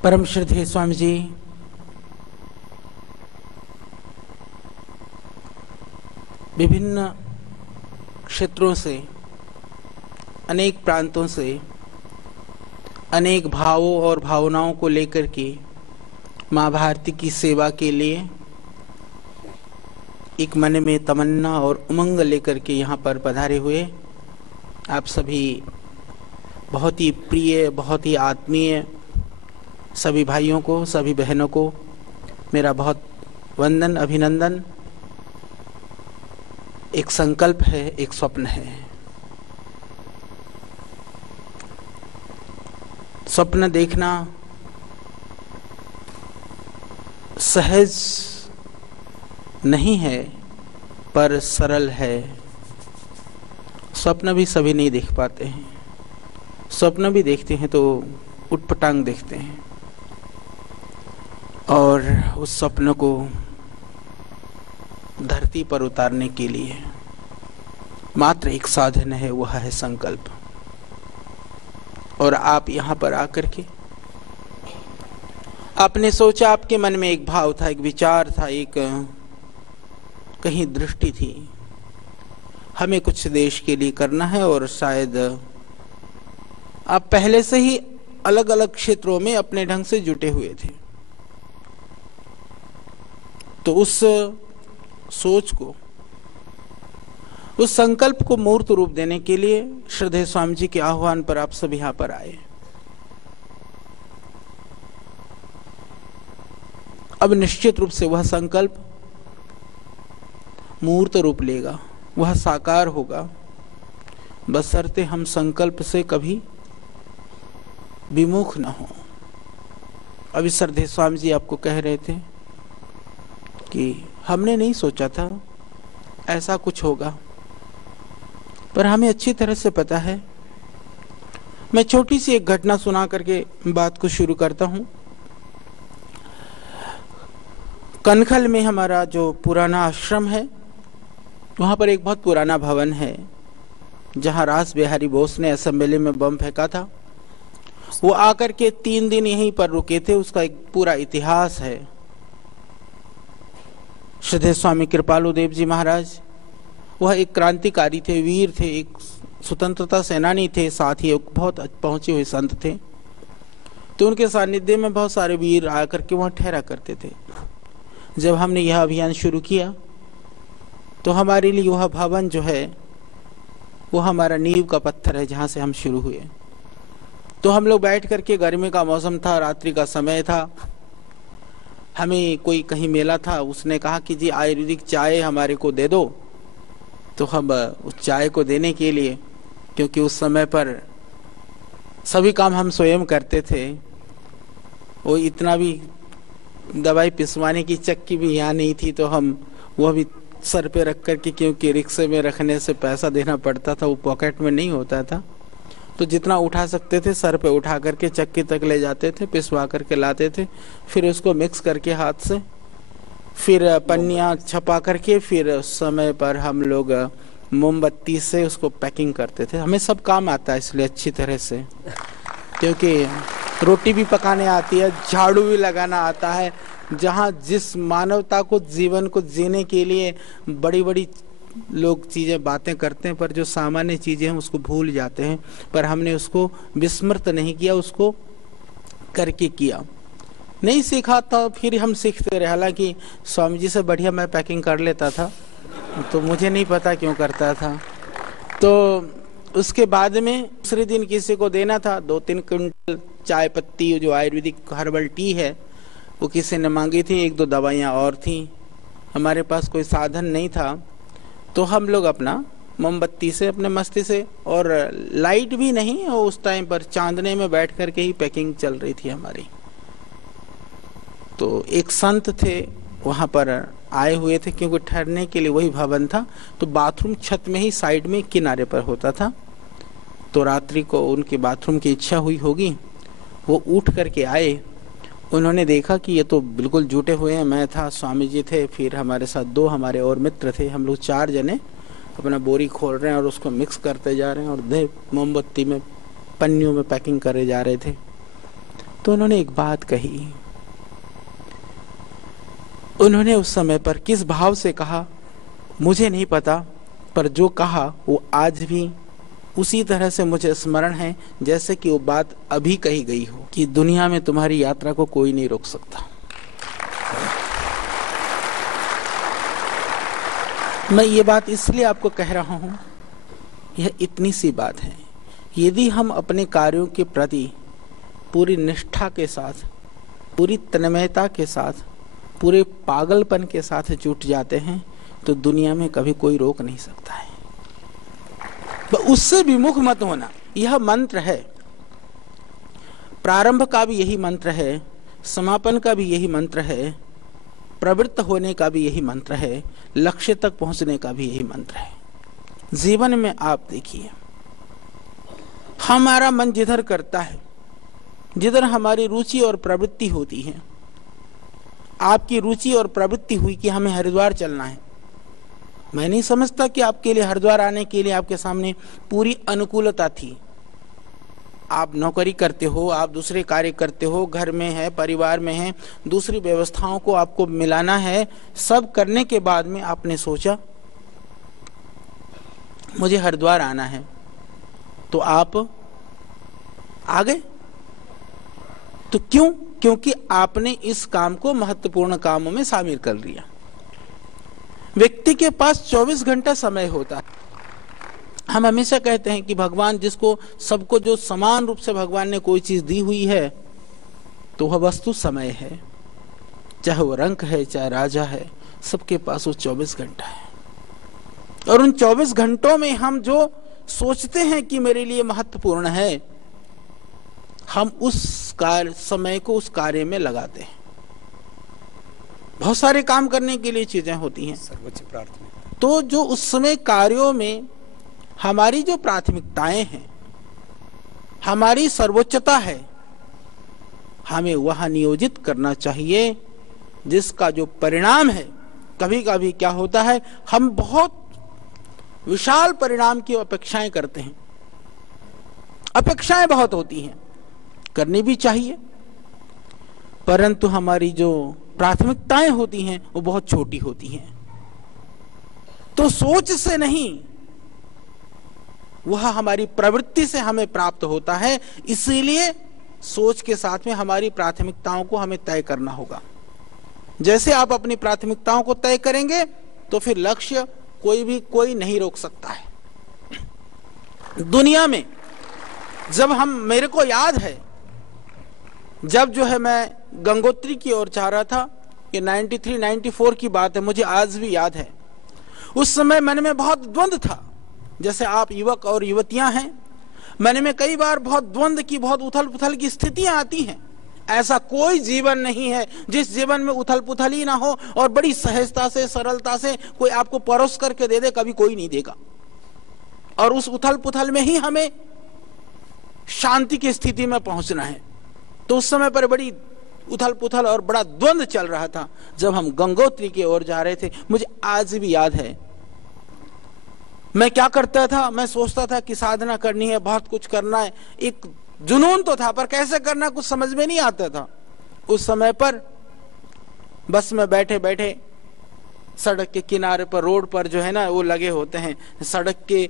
परम श्रद्धेय स्वामी जी, विभिन्न क्षेत्रों से, अनेक प्रांतों से, अनेक भावों और भावनाओं को लेकर के माँ भारती की सेवा के लिए एक मन में तमन्ना और उमंग लेकर के यहाँ पर पधारे हुए आप सभी बहुत ही प्रिय, बहुत ही आत्मीय सभी भाइयों को, सभी बहनों को मेरा बहुत वंदन, अभिनंदन। एक संकल्प है, एक स्वप्न है। स्वप्न देखना सहज नहीं है पर सरल है। स्वप्न भी सभी नहीं देख पाते हैं। स्वप्न भी देखते हैं तो उटपटांग देखते हैं, और उस स्वप्न को धरती पर उतारने के लिए मात्र एक साधन है, वह है संकल्प। और आप यहाँ पर आकर के आपने सोचा, आपके मन में एक भाव था, एक विचार था, एक कहीं दृष्टि थी, हमें कुछ देश के लिए करना है। और शायद आप पहले से ही अलग अलग क्षेत्रों में अपने ढंग से जुटे हुए थे। तो उस सोच को, उस संकल्प को मूर्त रूप देने के लिए श्रद्धेय स्वामी जी के आह्वान पर आप सब यहां पर आए। अब निश्चित रूप से वह संकल्प मूर्त रूप लेगा, वह साकार होगा, बशर्ते हम संकल्प से कभी विमुख न हो। अभी श्रद्धेय स्वामी जी आपको कह रहे थे कि हमने नहीं सोचा था ऐसा कुछ होगा, पर हमें अच्छी तरह से पता है। मैं छोटी सी एक घटना सुना करके बात को शुरू करता हूं। कनखल में हमारा जो पुराना आश्रम है, वहां पर एक बहुत पुराना भवन है जहां रास बिहारी बोस ने असेंबली में बम फेंका था। वो आकर के 3 दिन यहीं पर रुके थे। उसका एक पूरा इतिहास है। श्रद्धेय स्वामी कृपालु देव जी महाराज, वह एक क्रांतिकारी थे, वीर थे, एक स्वतंत्रता सेनानी थे, साथ ही एक बहुत पहुंचे हुए संत थे। तो उनके सानिध्य में बहुत सारे वीर आकर के वहाँ ठहरा करते थे। जब हमने यह अभियान शुरू किया तो हमारे लिए वह भवन जो है वो हमारा नींव का पत्थर है, जहाँ से हम शुरू हुए। तो हम लोग बैठ करके, गर्मी का मौसम था, रात्रि का समय था, हमें कोई कहीं मिला था, उसने कहा कि जी आयुर्वेदिक चाय हमारे को दे दो। तो हम उस चाय को देने के लिए, क्योंकि उस समय पर सभी काम हम स्वयं करते थे, वो इतना भी दवाई पिसवाने की चक्की भी यहाँ नहीं थी, तो हम वह भी सर पे रख करके, क्योंकि रिक्शे में रखने से पैसा देना पड़ता था, वो पॉकेट में नहीं होता था, तो जितना उठा सकते थे सर पे उठा करके चक्की तक ले जाते थे, पिसवा करके लाते थे, फिर उसको मिक्स करके हाथ से, फिर पन्नियाँ छपा करके, फिर उस समय पर हम लोग मोमबत्ती से उसको पैकिंग करते थे। हमें सब काम आता है इसलिए अच्छी तरह से, क्योंकि रोटी भी पकाने आती है, झाड़ू भी लगाना आता है। जहाँ जिस मानवता को, जीवन को जीने के लिए बड़ी बड़ी लोग चीज़ें बातें करते हैं, पर जो सामान्य चीज़ें हैं उसको भूल जाते हैं। पर हमने उसको विस्मृत नहीं किया, उसको करके किया। नहीं सीखा था, फिर हम सीखते रहे। हालांकि स्वामी जी से बढ़िया मैं पैकिंग कर लेता था, तो मुझे नहीं पता क्यों करता था। तो उसके बाद में दूसरे दिन किसी को देना था 2-3 क्विंटल चाय पत्ती, जो आयुर्वेदिक हर्बल टी है, वो किसी ने मांगी थी। 1-2 दवाइयाँ और थी। हमारे पास कोई साधन नहीं था, तो हम लोग अपना मोमबत्ती से, अपने मस्ती से, और लाइट भी नहीं, और उस टाइम पर चांदने में बैठ करके ही पैकिंग चल रही थी हमारी। तो एक संत थे वहाँ पर आए हुए थे, क्योंकि ठहरने के लिए वही भवन था। तो बाथरूम छत में ही साइड में किनारे पर होता था। तो रात्रि को उनके बाथरूम की इच्छा हुई होगी, वो उठ करके आए। उन्होंने देखा कि ये तो बिल्कुल जुटे हुए हैं। मैं था, स्वामी जी थे, फिर हमारे साथ 2 हमारे और मित्र थे। हम लोग 4 जने अपना बोरी खोल रहे हैं और उसको मिक्स करते जा रहे हैं, और मोमबत्ती में, पन्नियों में पैकिंग करे जा रहे थे। तो उन्होंने एक बात कही। उन्होंने उस समय पर किस भाव से कहा मुझे नहीं पता, पर जो कहा वो आज भी उसी तरह से मुझे स्मरण है जैसे कि वो बात अभी कही गई हो कि दुनिया में तुम्हारी यात्रा को कोई नहीं रोक सकता। मैं ये बात इसलिए आपको कह रहा हूं, यह इतनी सी बात है, यदि हम अपने कार्यों के प्रति पूरी निष्ठा के साथ, पूरी तन्मयता के साथ, पूरे पागलपन के साथ जुट जाते हैं तो दुनिया में कभी कोई रोक नहीं सकता है। तो उससे विमुख मत होना, यह मंत्र है। प्रारंभ का भी यही मंत्र है, समापन का भी यही मंत्र है, प्रवृत्त होने का भी यही मंत्र है, लक्ष्य तक पहुंचने का भी यही मंत्र है। जीवन में आप देखिए, हमारा मन जिधर करता है, जिधर हमारी रुचि और प्रवृत्ति होती है, आपकी रुचि और प्रवृत्ति हुई कि हमें हरिद्वार चलना है। मैं नहीं समझता कि आपके लिए हरिद्वार आने के लिए आपके सामने पूरी अनुकूलता थी। आप नौकरी करते हो, आप दूसरे कार्य करते हो, घर में है, परिवार में है, दूसरी व्यवस्थाओं को आपको मिलाना है। सब करने के बाद में आपने सोचा मुझे हरिद्वार आना है, तो आप आ गए। तो क्यों? क्योंकि आपने इस काम को महत्वपूर्ण कामों में शामिल कर लिया। व्यक्ति के पास 24 घंटा समय होता है। हम हमेशा कहते हैं कि भगवान जिसको, सबको जो समान रूप से भगवान ने कोई चीज दी हुई है तो वह वस्तु समय है। चाहे वो रंक है, चाहे राजा है, सबके पास वो 24 घंटा है। और उन 24 घंटों में हम जो सोचते हैं कि मेरे लिए महत्वपूर्ण है, हम उस कार्य समय को उस कार्य में लगाते हैं। बहुत सारे काम करने के लिए चीजें होती हैं, सर्वोच्च प्राथमिकता। तो जो उस समय कार्यों में हमारी जो प्राथमिकताएं हैं, हमारी सर्वोच्चता है, हमें वहां नियोजित करना चाहिए, जिसका जो परिणाम है। कभी कभी क्या होता है, हम बहुत विशाल परिणाम की अपेक्षाएं करते हैं। अपेक्षाएं बहुत होती हैं, करनी भी चाहिए, परंतु हमारी जो प्राथमिकताएं होती हैं वो बहुत छोटी होती हैं। तो सोच से नहीं, वह हमारी प्रवृत्ति से हमें प्राप्त होता है। इसीलिए सोच के साथ में हमारी प्राथमिकताओं को हमें तय करना होगा। जैसे आप अपनी प्राथमिकताओं को तय करेंगे तो फिर लक्ष्य कोई नहीं रोक सकता है। दुनिया में जब मेरे को याद है, जब जो है मैं गंगोत्री की ओर जा रहा था, ये 93-94 की बात है, मुझे आज भी याद है। उस समय मन में बहुत द्वंद्व था। जैसे आप युवक और युवतियां हैं, मन में कई बार बहुत द्वंद्व की, बहुत उथल पुथल की स्थितियां आती हैं। ऐसा कोई जीवन नहीं है जिस जीवन में उथल पुथल ही ना हो और बड़ी सहजता से, सरलता से कोई आपको परोस करके दे दे, कभी कोई नहीं देगा। और उस उथल पुथल में ही हमें शांति की स्थिति में पहुंचना है। तो उस समय पर बड़ी उथल पुथल और बड़ा द्वंद्व चल रहा था जब हम गंगोत्री की ओर जा रहे थे। मुझे आज भी याद है, मैं क्या करता था, मैं सोचता था कि साधना करनी है, बहुत कुछ करना है, एक जुनून तो था, पर कैसे करना कुछ समझ में नहीं आता था। उस समय पर बस में बैठे बैठे सड़क के किनारे पर, रोड पर जो है ना, वो लगे होते हैं सड़क के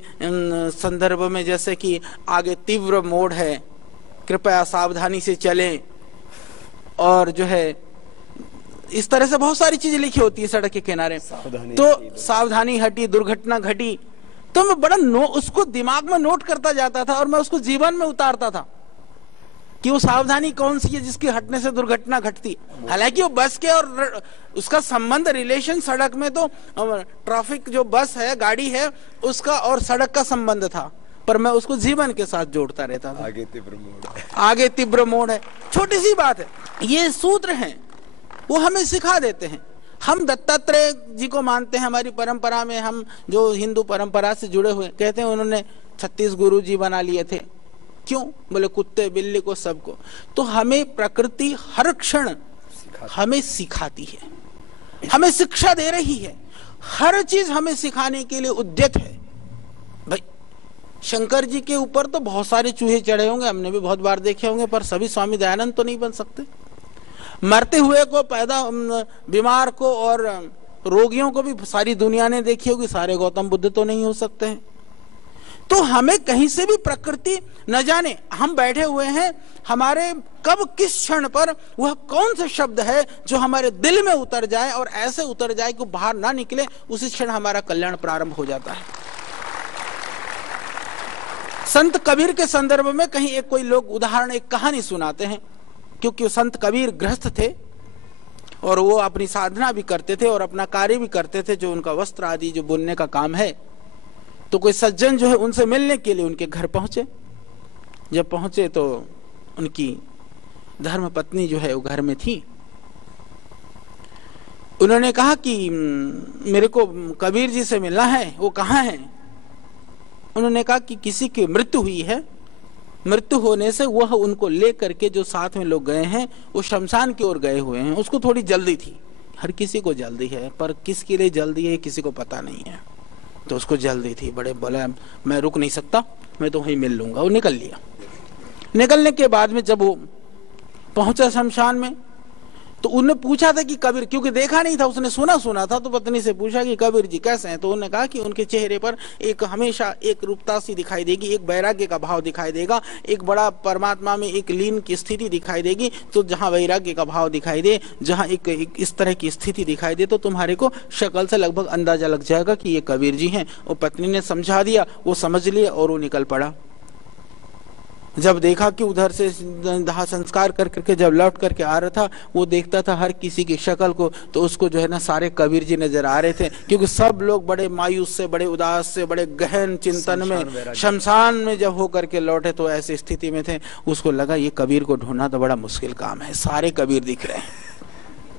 संदर्भ में, जैसे कि आगे तीव्र मोड़ है, कृपया सावधानी से चलें, और जो है इस तरह से बहुत सारी चीजें लिखी होती है सड़क के किनारे। तो सावधानी हटी, दुर्घटना घटी। तो मैं बड़ा उसको दिमाग में नोट करता जाता था और मैं उसको जीवन में उतारता था कि वो सावधानी कौन सी है जिसके हटने से दुर्घटना घटती। हालांकि वो बस के और उसका संबंध, रिलेशन सड़क में तो ट्रैफिक जो बस है, गाड़ी है, उसका और सड़क का संबंध था, पर मैं उसको जीवन के साथ जोड़ता रहता था। आगे तीव्र मोड़ है, आगे तीव्र मोड़ है, छोटी सी बात है। ये सूत्र हैं, वो हमें सिखा देते हैं। हम दत्तात्रेय जी को मानते हैं, हमारी परंपरा में, हम जो हिंदू परंपरा से जुड़े हुए, कहते हैं उन्होंने 36 गुरु जी बना लिए थे। क्यों? बोले कुत्ते बिल्ली को, सबको। तो हमें प्रकृति हर क्षण हमें सिखाती है, हमें शिक्षा दे रही है, हर चीज हमें सिखाने के लिए उद्यत है। भाई शंकर जी के ऊपर तो बहुत सारे चूहे चढ़े होंगे, हमने भी बहुत बार देखे होंगे, पर सभी स्वामी दयानंद तो नहीं बन सकते। मरते हुए को, पैदा बीमार को और रोगियों को भी सारी दुनिया ने देखी होगी, सारे गौतम बुद्ध तो नहीं हो सकते हैं। तो हमें कहीं से भी प्रकृति न जाने, हम बैठे हुए हैं, हमारे कब किस क्षण पर वह कौन सा शब्द है जो हमारे दिल में उतर जाए और ऐसे उतर जाए कि बाहर ना निकले, उसी क्षण हमारा कल्याण प्रारंभ हो जाता है। संत कबीर के संदर्भ में कहीं एक कोई लोग उदाहरण, एक कहानी सुनाते हैं, क्योंकि संत कबीर गृहस्थ थे और वो अपनी साधना भी करते थे और अपना कार्य भी करते थे, जो उनका वस्त्र आदि जो बुनने का काम है। तो कोई सज्जन जो है उनसे मिलने के लिए उनके घर पहुंचे। जब पहुंचे तो उनकी धर्म पत्नी जो है वो घर में थी। उन्होंने कहा कि मेरे को कबीर जी से मिलना है, वो कहाँ हैं? उन्होंने कहा कि किसी की मृत्यु हुई है, मृत्यु होने से वह उनको ले करके जो साथ में लोग गए हैं वो शमशान की ओर गए हुए हैं। उसको थोड़ी जल्दी थी, हर किसी को जल्दी है, पर किसके लिए जल्दी है किसी को पता नहीं है। तो उसको जल्दी थी, बड़े बोला मैं रुक नहीं सकता, मैं तो वहीं मिल लूंगा। वो निकल लिया। निकलने के बाद में जब वो पहुंचा शमशान में तो उन्होंने पूछा था कि कबीर, क्योंकि देखा नहीं था, उसने सुना था, तो पत्नी से पूछा कि कबीर जी कैसे हैं? तो उन्होंने कहा कि उनके चेहरे पर एक हमेशा एक रूपता सी दिखाई देगी, एक वैराग्य का भाव दिखाई देगा, एक बड़ा परमात्मा में एक लीन की स्थिति दिखाई देगी। तो जहां वैराग्य का भाव दिखाई दे, जहां एक इस तरह की स्थिति दिखाई दे, तो तुम्हारे को शक्ल से लगभग अंदाजा लग जाएगा कि ये कबीर जी हैं। और पत्नी ने समझा दिया, वो समझ लिया और वो निकल पड़ा। जब देखा कि उधर से दाह संस्कार कर करके जब लौट करके आ रहा था, वो देखता था हर किसी की शक्ल को, तो उसको जो है ना सारे कबीर जी नजर आ रहे थे, क्योंकि सब लोग बड़े मायूस से, बड़े उदास से, बड़े गहन चिंतन में शमशान में जब हो करके लौटे तो ऐसी स्थिति में थे। उसको लगा ये कबीर को ढूंढना तो बड़ा मुश्किल काम है, सारे कबीर दिख रहे हैं,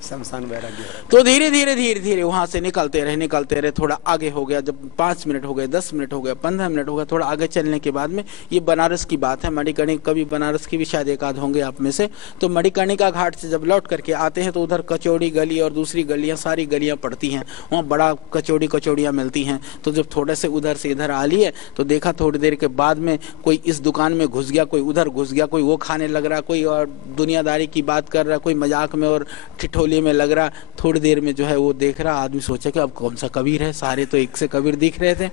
शमशान वैराग्य। तो धीरे धीरे वहां से निकलते रहे। थोड़ा आगे हो गया, जब 5 मिनट हो गए, 10 मिनट हो गया, 15 मिनट हो गया, थोड़ा आगे चलने के बाद में ये बनारस की बात है। मणिकर्णिका, कभी बनारस की भी शायद एक आध होंगे आप में से। तो मणिकर्णिका घाट से जब लौट करके आते हैं तो उधर कचौड़ी गली और दूसरी गलियां, सारी गलियां पड़ती हैं, वहाँ बड़ा कचौड़ियाँ मिलती हैं। तो जब थोड़े से उधर से इधर आ लिए तो देखा थोड़ी देर के बाद में कोई इस दुकान में घुस गया, कोई उधर घुस गया, कोई वो खाने लग रहा, कोई और दुनियादारी की बात कर रहा, कोई मजाक में और ठिठोली में लग रहा। थोड़ी देर में जो है वो देख रहा, आदमी सोचा कि अब कौन सा कबीर है, सारे तो एक से कबीर दिख रहे थे।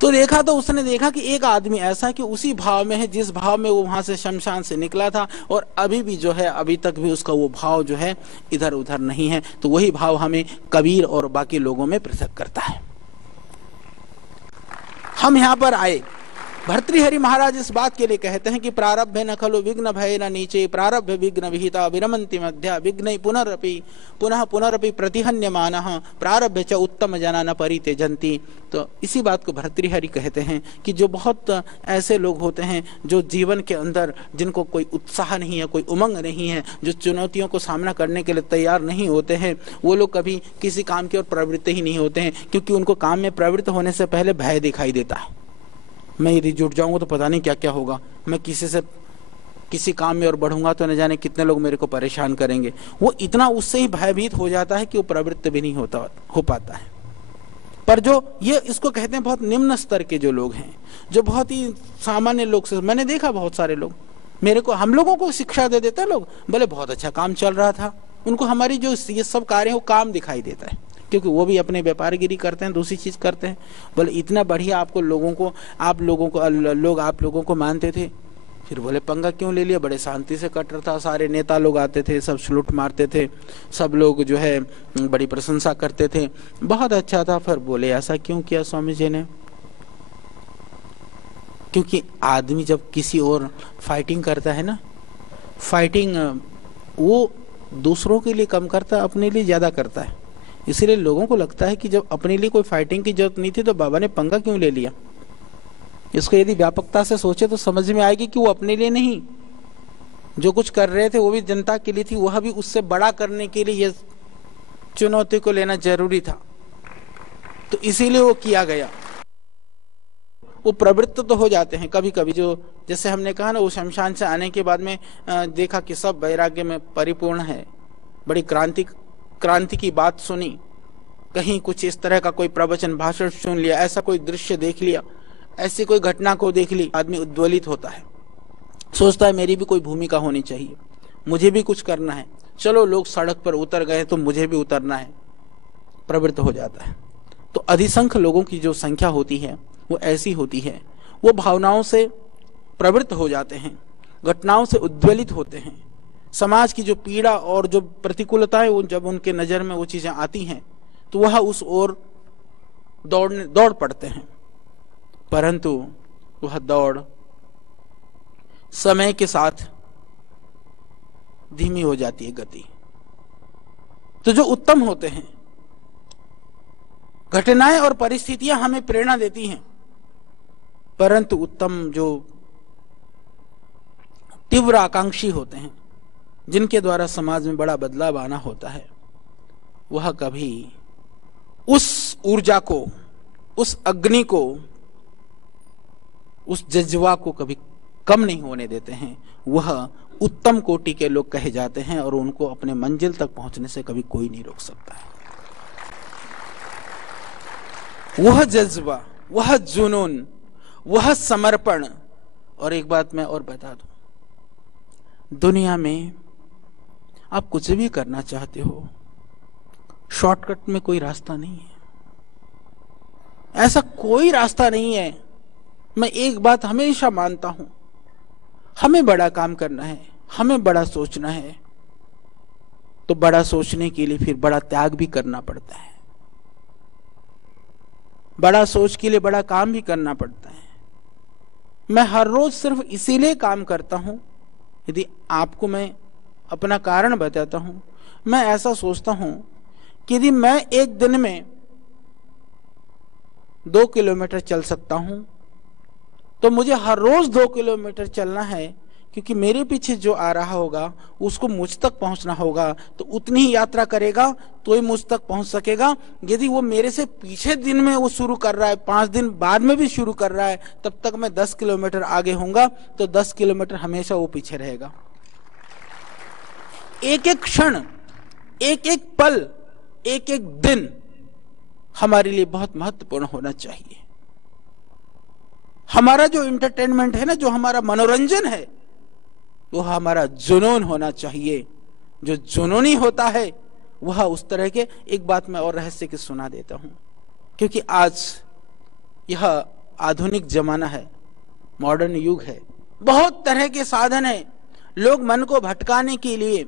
तो देखा तो उसने देखा कि एक आदमी ऐसा कि उसी भाव में है जिस भाव में वो वहां से शमशान से निकला था, और अभी भी जो है अभी तक भी उसका वो भाव जो है इधर उधर नहीं है। तो वही भाव हमें कबीर और बाकी लोगों में पृथक करता है। हम यहाँ पर आए, भर्तृहरि महाराज इस बात के लिए कहते हैं कि प्रारब्धे न खलु विघ्न भय न नीचे, प्रारब्ध विघ्न विहिता विरमन्ति मध्या, विघ्न पुनरपि प्रतिहन्यमानः, प्रारब्ध च उत्तम जना न परित्यजन्ति। तो इसी बात को भर्तृहरि कहते हैं कि जो बहुत ऐसे लोग होते हैं जो जीवन के अंदर जिनको कोई उत्साह नहीं है, कोई उमंग नहीं है, जो चुनौतियों को सामना करने के लिए तैयार नहीं होते हैं, वो लोग कभी किसी काम की ओर प्रवृत्त ही नहीं होते हैं, क्योंकि उनको काम में प्रवृत्त होने से पहले भय दिखाई देता है। मैं यदि जुट जाऊंगा तो पता नहीं क्या क्या होगा, मैं किसी काम में और बढ़ूंगा तो न जाने कितने लोग मेरे को परेशान करेंगे। वो इतना उससे ही भयभीत हो जाता है कि वो प्रवृत्त भी नहीं हो पाता है। पर जो ये इसको कहते हैं बहुत निम्न स्तर के जो लोग हैं, जो बहुत ही सामान्य लोग से, मैंने देखा बहुत सारे लोग हम लोगों को शिक्षा दे देते हैं लोग, बोले बहुत अच्छा काम चल रहा था, उनको हमारी जो ये सब कार्य है वो काम दिखाई देता है, क्योंकि वो भी अपने व्यापारगिरी करते हैं, दूसरी चीज करते हैं। बोले इतना बढ़िया आप लोगों को मानते थे, फिर बोले पंगा क्यों ले लिया? बड़े शांति से कट रहा था, सारे नेता लोग आते थे, सब सलूट मारते थे, सब लोग जो है बड़ी प्रशंसा करते थे, बहुत अच्छा था। फिर बोले ऐसा क्यों किया स्वामी जी ने? क्योंकि आदमी जब किसी और फाइटिंग करता है ना, फाइटिंग वो दूसरों के लिए कम करता, अपने लिए ज्यादा करता है। इसलिए लोगों को लगता है कि जब अपने लिए कोई फाइटिंग की जरूरत नहीं थी तो बाबा ने पंगा क्यों ले लिया। इसको यदि व्यापकता से सोचे तो समझ में आएगी कि वो अपने लिए नहीं, जो कुछ कर रहे थे वो भी जनता के लिए थी, वह भी उससे बड़ा करने के लिए ये चुनौती को लेना जरूरी था, तो इसीलिए वो किया गया। वो प्रवृत्त तो हो जाते हैं कभी कभी, जो जैसे हमने कहा ना, वो शमशान से आने के बाद में देखा कि सब वैराग्य में परिपूर्ण है, बड़ी क्रांति की बात सुनी, कहीं कुछ इस तरह का कोई प्रवचन भाषण सुन लिया, ऐसा कोई दृश्य देख लिया, ऐसी कोई घटना को देख ली, आदमी उद्वेलित होता है, सोचता है मेरी भी कोई भूमिका होनी चाहिए, मुझे भी कुछ करना है, चलो लोग सड़क पर उतर गए तो मुझे भी उतरना है, प्रवृत्त हो जाता है। तो अधिसंख्य लोगों की जो संख्या होती है वो ऐसी होती है, वो भावनाओं से प्रवृत्त हो जाते हैं, घटनाओं से उद्वेलित होते हैं। समाज की जो पीड़ा और जो प्रतिकूलताएं वो जब उनके नज़र में वो चीज़ें आती हैं तो वह उस ओर दौड़ पड़ते हैं, परंतु वह दौड़ समय के साथ धीमी हो जाती है गति। तो जो उत्तम होते हैं, घटनाएं और परिस्थितियां हमें प्रेरणा देती हैं, परंतु उत्तम जो तीव्र आकांक्षी होते हैं, जिनके द्वारा समाज में बड़ा बदलाव आना होता है, वह कभी उस ऊर्जा को, उस अग्नि को, उस जज्बा को कभी कम नहीं होने देते हैं। वह उत्तम कोटि के लोग कहे जाते हैं और उनको अपने मंजिल तक पहुंचने से कभी कोई नहीं रोक सकता है। वह जज्बा, वह जुनून, वह समर्पण। और एक बात मैं और बता दूं, दुनिया में आप कुछ भी करना चाहते हो, शॉर्टकट में कोई रास्ता नहीं है, ऐसा कोई रास्ता नहीं है। मैं एक बात हमेशा मानता हूं, हमें बड़ा काम करना है, हमें बड़ा सोचना है, तो बड़ा सोचने के लिए फिर बड़ा त्याग भी करना पड़ता है, बड़ा सोच के लिए बड़ा काम भी करना पड़ता है। मैं हर रोज सिर्फ इसीलिए काम करता हूं, यदि आपको मैं अपना कारण बताता हूं, मैं ऐसा सोचता हूं कि यदि मैं एक दिन में 2 किलोमीटर चल सकता हूं तो मुझे हर रोज 2 किलोमीटर चलना है, क्योंकि मेरे पीछे जो आ रहा होगा उसको मुझ तक पहुंचना होगा, तो उतनी ही यात्रा करेगा तो ही मुझ तक पहुंच सकेगा। यदि वो मेरे से पीछे दिन में वो शुरू कर रहा है, 5 दिन बाद में भी शुरू कर रहा है, तब तक मैं 10 किलोमीटर आगे होऊंगा, तो 10 किलोमीटर हमेशा वो पीछे रहेगा। एक एक क्षण, एक एक पल, एक एक दिन हमारे लिए बहुत महत्वपूर्ण होना चाहिए। हमारा जो एंटरटेनमेंट है ना, जो हमारा मनोरंजन है, वो हमारा जुनून होना चाहिए। जो जुनूनी होता है वह उस तरह के, एक बात मैं और रहस्य की सुना देता हूं, क्योंकि आज यह आधुनिक जमाना है, मॉडर्न युग है, बहुत तरह के साधन है। लोग मन को भटकाने के लिए,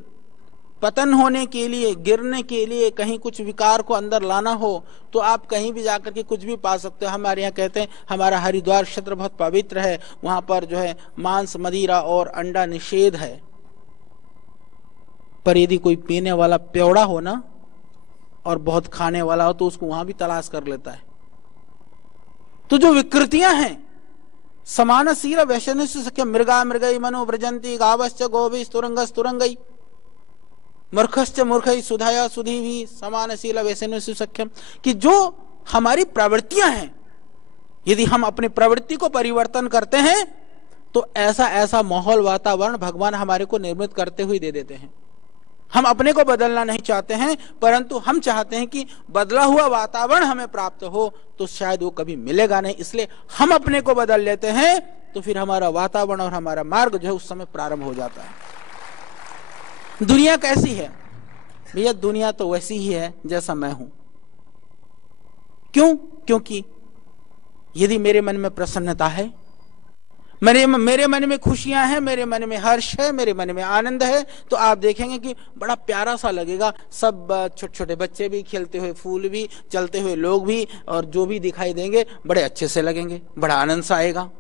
पतन होने के लिए, गिरने के लिए, कहीं कुछ विकार को अंदर लाना हो तो आप कहीं भी जाकर के कुछ भी पा सकते हो। हमारे यहाँ कहते हैं हमारा हरिद्वार क्षेत्र बहुत पवित्र है, वहां पर जो है मांस, मदिरा और अंडा निषेध है, पर यदि कोई पीने वाला प्यौड़ा हो ना और बहुत खाने वाला हो तो उसको वहां भी तलाश कर लेता है। तो जो विकृतियां हैं, समानशील वैशनिष्ठ सख्य मृगा मृगई मनो व्रजंती गावश्च गोभी स्तुरंगई मूर्खश्च मूर्खई सुधाया सुधी भी समानशील वैशनिष्ठ सख्यम, कि जो हमारी प्रवृत्तियां हैं, यदि हम अपनी प्रवृत्ति को परिवर्तन करते हैं तो ऐसा ऐसा माहौल, वातावरण भगवान हमारे को निर्मित करते हुए दे देते हैं। हम अपने को बदलना नहीं चाहते हैं, परंतु हम चाहते हैं कि बदला हुआ वातावरण हमें प्राप्त हो, तो शायद वो कभी मिलेगा नहीं, इसलिए हम अपने को बदल लेते हैं, तो फिर हमारा वातावरण और हमारा मार्ग जो है उस समय प्रारंभ हो जाता है। दुनिया कैसी है भैया? दुनिया तो वैसी ही है जैसा मैं हूं। क्यों? क्योंकि यदि मेरे मन में प्रसन्नता है, मेरे मन में खुशियां हैं, मेरे मन में हर्ष है, मेरे मन में आनंद है, तो आप देखेंगे कि बड़ा प्यारा सा लगेगा। सब छोटे छोटे बच्चे भी, खेलते हुए फूल भी, चलते हुए लोग भी, और जो भी दिखाई देंगे बड़े अच्छे से लगेंगे, बड़ा आनंद सा आएगा,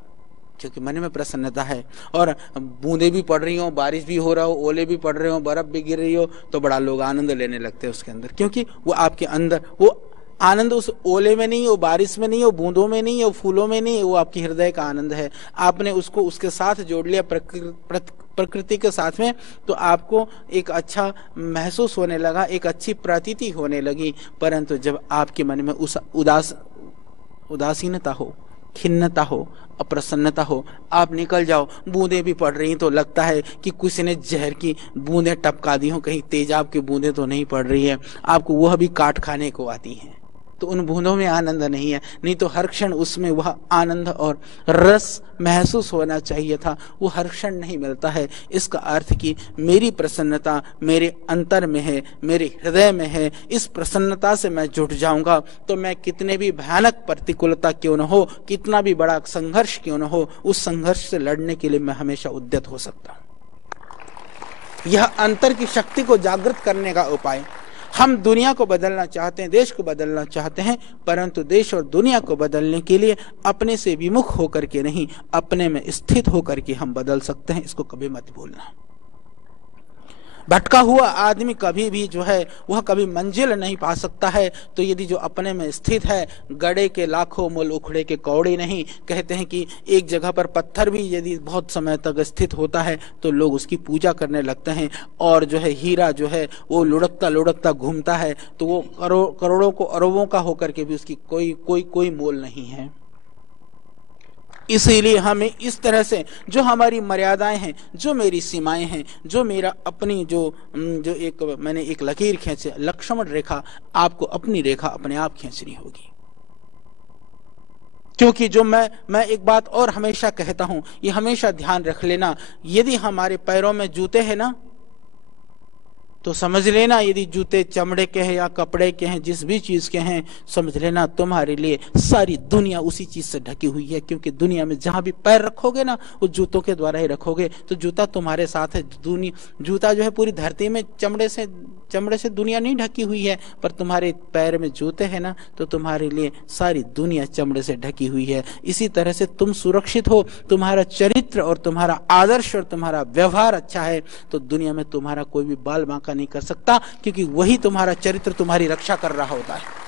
क्योंकि मन में प्रसन्नता है। और बूंदे भी पड़ रही हो, बारिश भी हो रहा हो, ओले भी पड़ रहे हो, बर्फ भी गिर रही हो, तो बड़ा लोग आनंद लेने लगते हैं उसके अंदर, क्योंकि वो आपके अंदर, वो आनंद उस ओले में नहीं, वो बारिश में नहीं, वो बूंदों में नहीं, वो फूलों में नहीं, वो आपके हृदय का आनंद है। आपने उसको उसके साथ जोड़ लिया, प्रकृति के साथ में, तो आपको एक अच्छा महसूस होने लगा, एक अच्छी प्रतीति होने लगी। परंतु जब आपके मन में उस उदासीनता हो, खिन्नता हो, अप्रसन्नता हो, आप निकल जाओ, बूंदें भी पड़ रही तो लगता है कि किसी ने जहर की बूंदें टपका दी हो, कहीं तेजाब की बूंदें तो नहीं पड़ रही है, आपको वह भी काट खाने को आती हैं। तो उन बूंदों में आनंद नहीं है, नहीं तो हर क्षण उसमें वह आनंद और रस महसूस होना चाहिए था, वो हर क्षण नहीं मिलता है। इसका अर्थ कि मेरी प्रसन्नता मेरे अंतर में है, मेरे हृदय में है। इस प्रसन्नता से मैं जुट जाऊंगा तो मैं कितने भी भयानक प्रतिकूलता क्यों न हो, कितना भी बड़ा संघर्ष क्यों न हो, उस संघर्ष से लड़ने के लिए मैं हमेशा उद्यत हो सकता हूं। यह अंतर की शक्ति को जागृत करने का उपाय। हम दुनिया को बदलना चाहते हैं, देश को बदलना चाहते हैं, परंतु देश और दुनिया को बदलने के लिए अपने से विमुख होकर के नहीं, अपने में स्थित होकर के हम बदल सकते हैं। इसको कभी मत भूलना। भटका हुआ आदमी कभी भी जो है वह कभी मंजिल नहीं पा सकता है। तो यदि जो अपने में स्थित है, गड़े के लाखों मूल उखड़े के कौड़े नहीं। कहते हैं कि एक जगह पर पत्थर भी यदि बहुत समय तक स्थित होता है तो लोग उसकी पूजा करने लगते हैं, और जो है हीरा जो है वो लुढ़कता लुढ़कता घूमता है तो वो करोड़ों को अरबों का होकर के भी उसकी कोई मोल नहीं है। इसीलिए हमें इस तरह से जो हमारी मर्यादाएं हैं, जो मेरी सीमाएं हैं, जो मेरा अपनी जो एक मैंने एक लकीर खींचे, लक्ष्मण रेखा, आपको अपनी रेखा अपने आप खींचनी होगी। क्योंकि जो मैं एक बात और हमेशा कहता हूं, ये हमेशा ध्यान रख लेना, यदि हमारे पैरों में जूते हैं ना तो समझ लेना, यदि जूते चमड़े के हैं या कपड़े के हैं, जिस भी चीज के हैं, समझ लेना तुम्हारे लिए सारी दुनिया उसी चीज से ढकी हुई है। क्योंकि दुनिया में जहां भी पैर रखोगे ना, उस जूतों के द्वारा ही रखोगे। तो जूता तुम्हारे साथ है। जूता जो है पूरी धरती में चमड़े से दुनिया नहीं ढकी हुई है, पर तुम्हारे पैर में जूते हैं ना, तो तुम्हारे लिए सारी दुनिया चमड़े से ढकी हुई है। इसी तरह से तुम सुरक्षित हो, तुम्हारा चरित्र और तुम्हारा आदर्श और तुम्हारा व्यवहार अच्छा है, तो दुनिया में तुम्हारा कोई भी बाल बांका नहीं कर सकता, क्योंकि वही तुम्हारा चरित्र तुम्हारी रक्षा कर रहा होता है।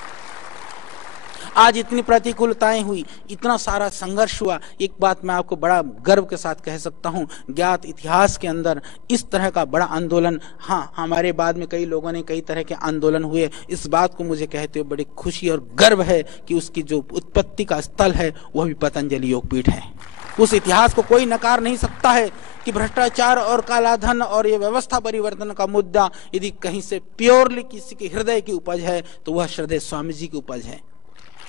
आज इतनी प्रतिकूलताएं हुई, इतना सारा संघर्ष हुआ, एक बात मैं आपको बड़ा गर्व के साथ कह सकता हूं, ज्ञात इतिहास के अंदर इस तरह का बड़ा आंदोलन, हाँ हमारे बाद में कई लोगों ने कई तरह के आंदोलन हुए, इस बात को मुझे कहते हुए बड़ी खुशी और गर्व है कि उसकी जो उत्पत्ति का स्थल है वह भी पतंजलि योगपीठ है। उस इतिहास को कोई नकार नहीं सकता है कि भ्रष्टाचार और कालाधन और ये व्यवस्था परिवर्तन का मुद्दा यदि कहीं से प्योरली किसी के हृदय की उपज है तो वह श्रद्धेय स्वामी जी की उपज है।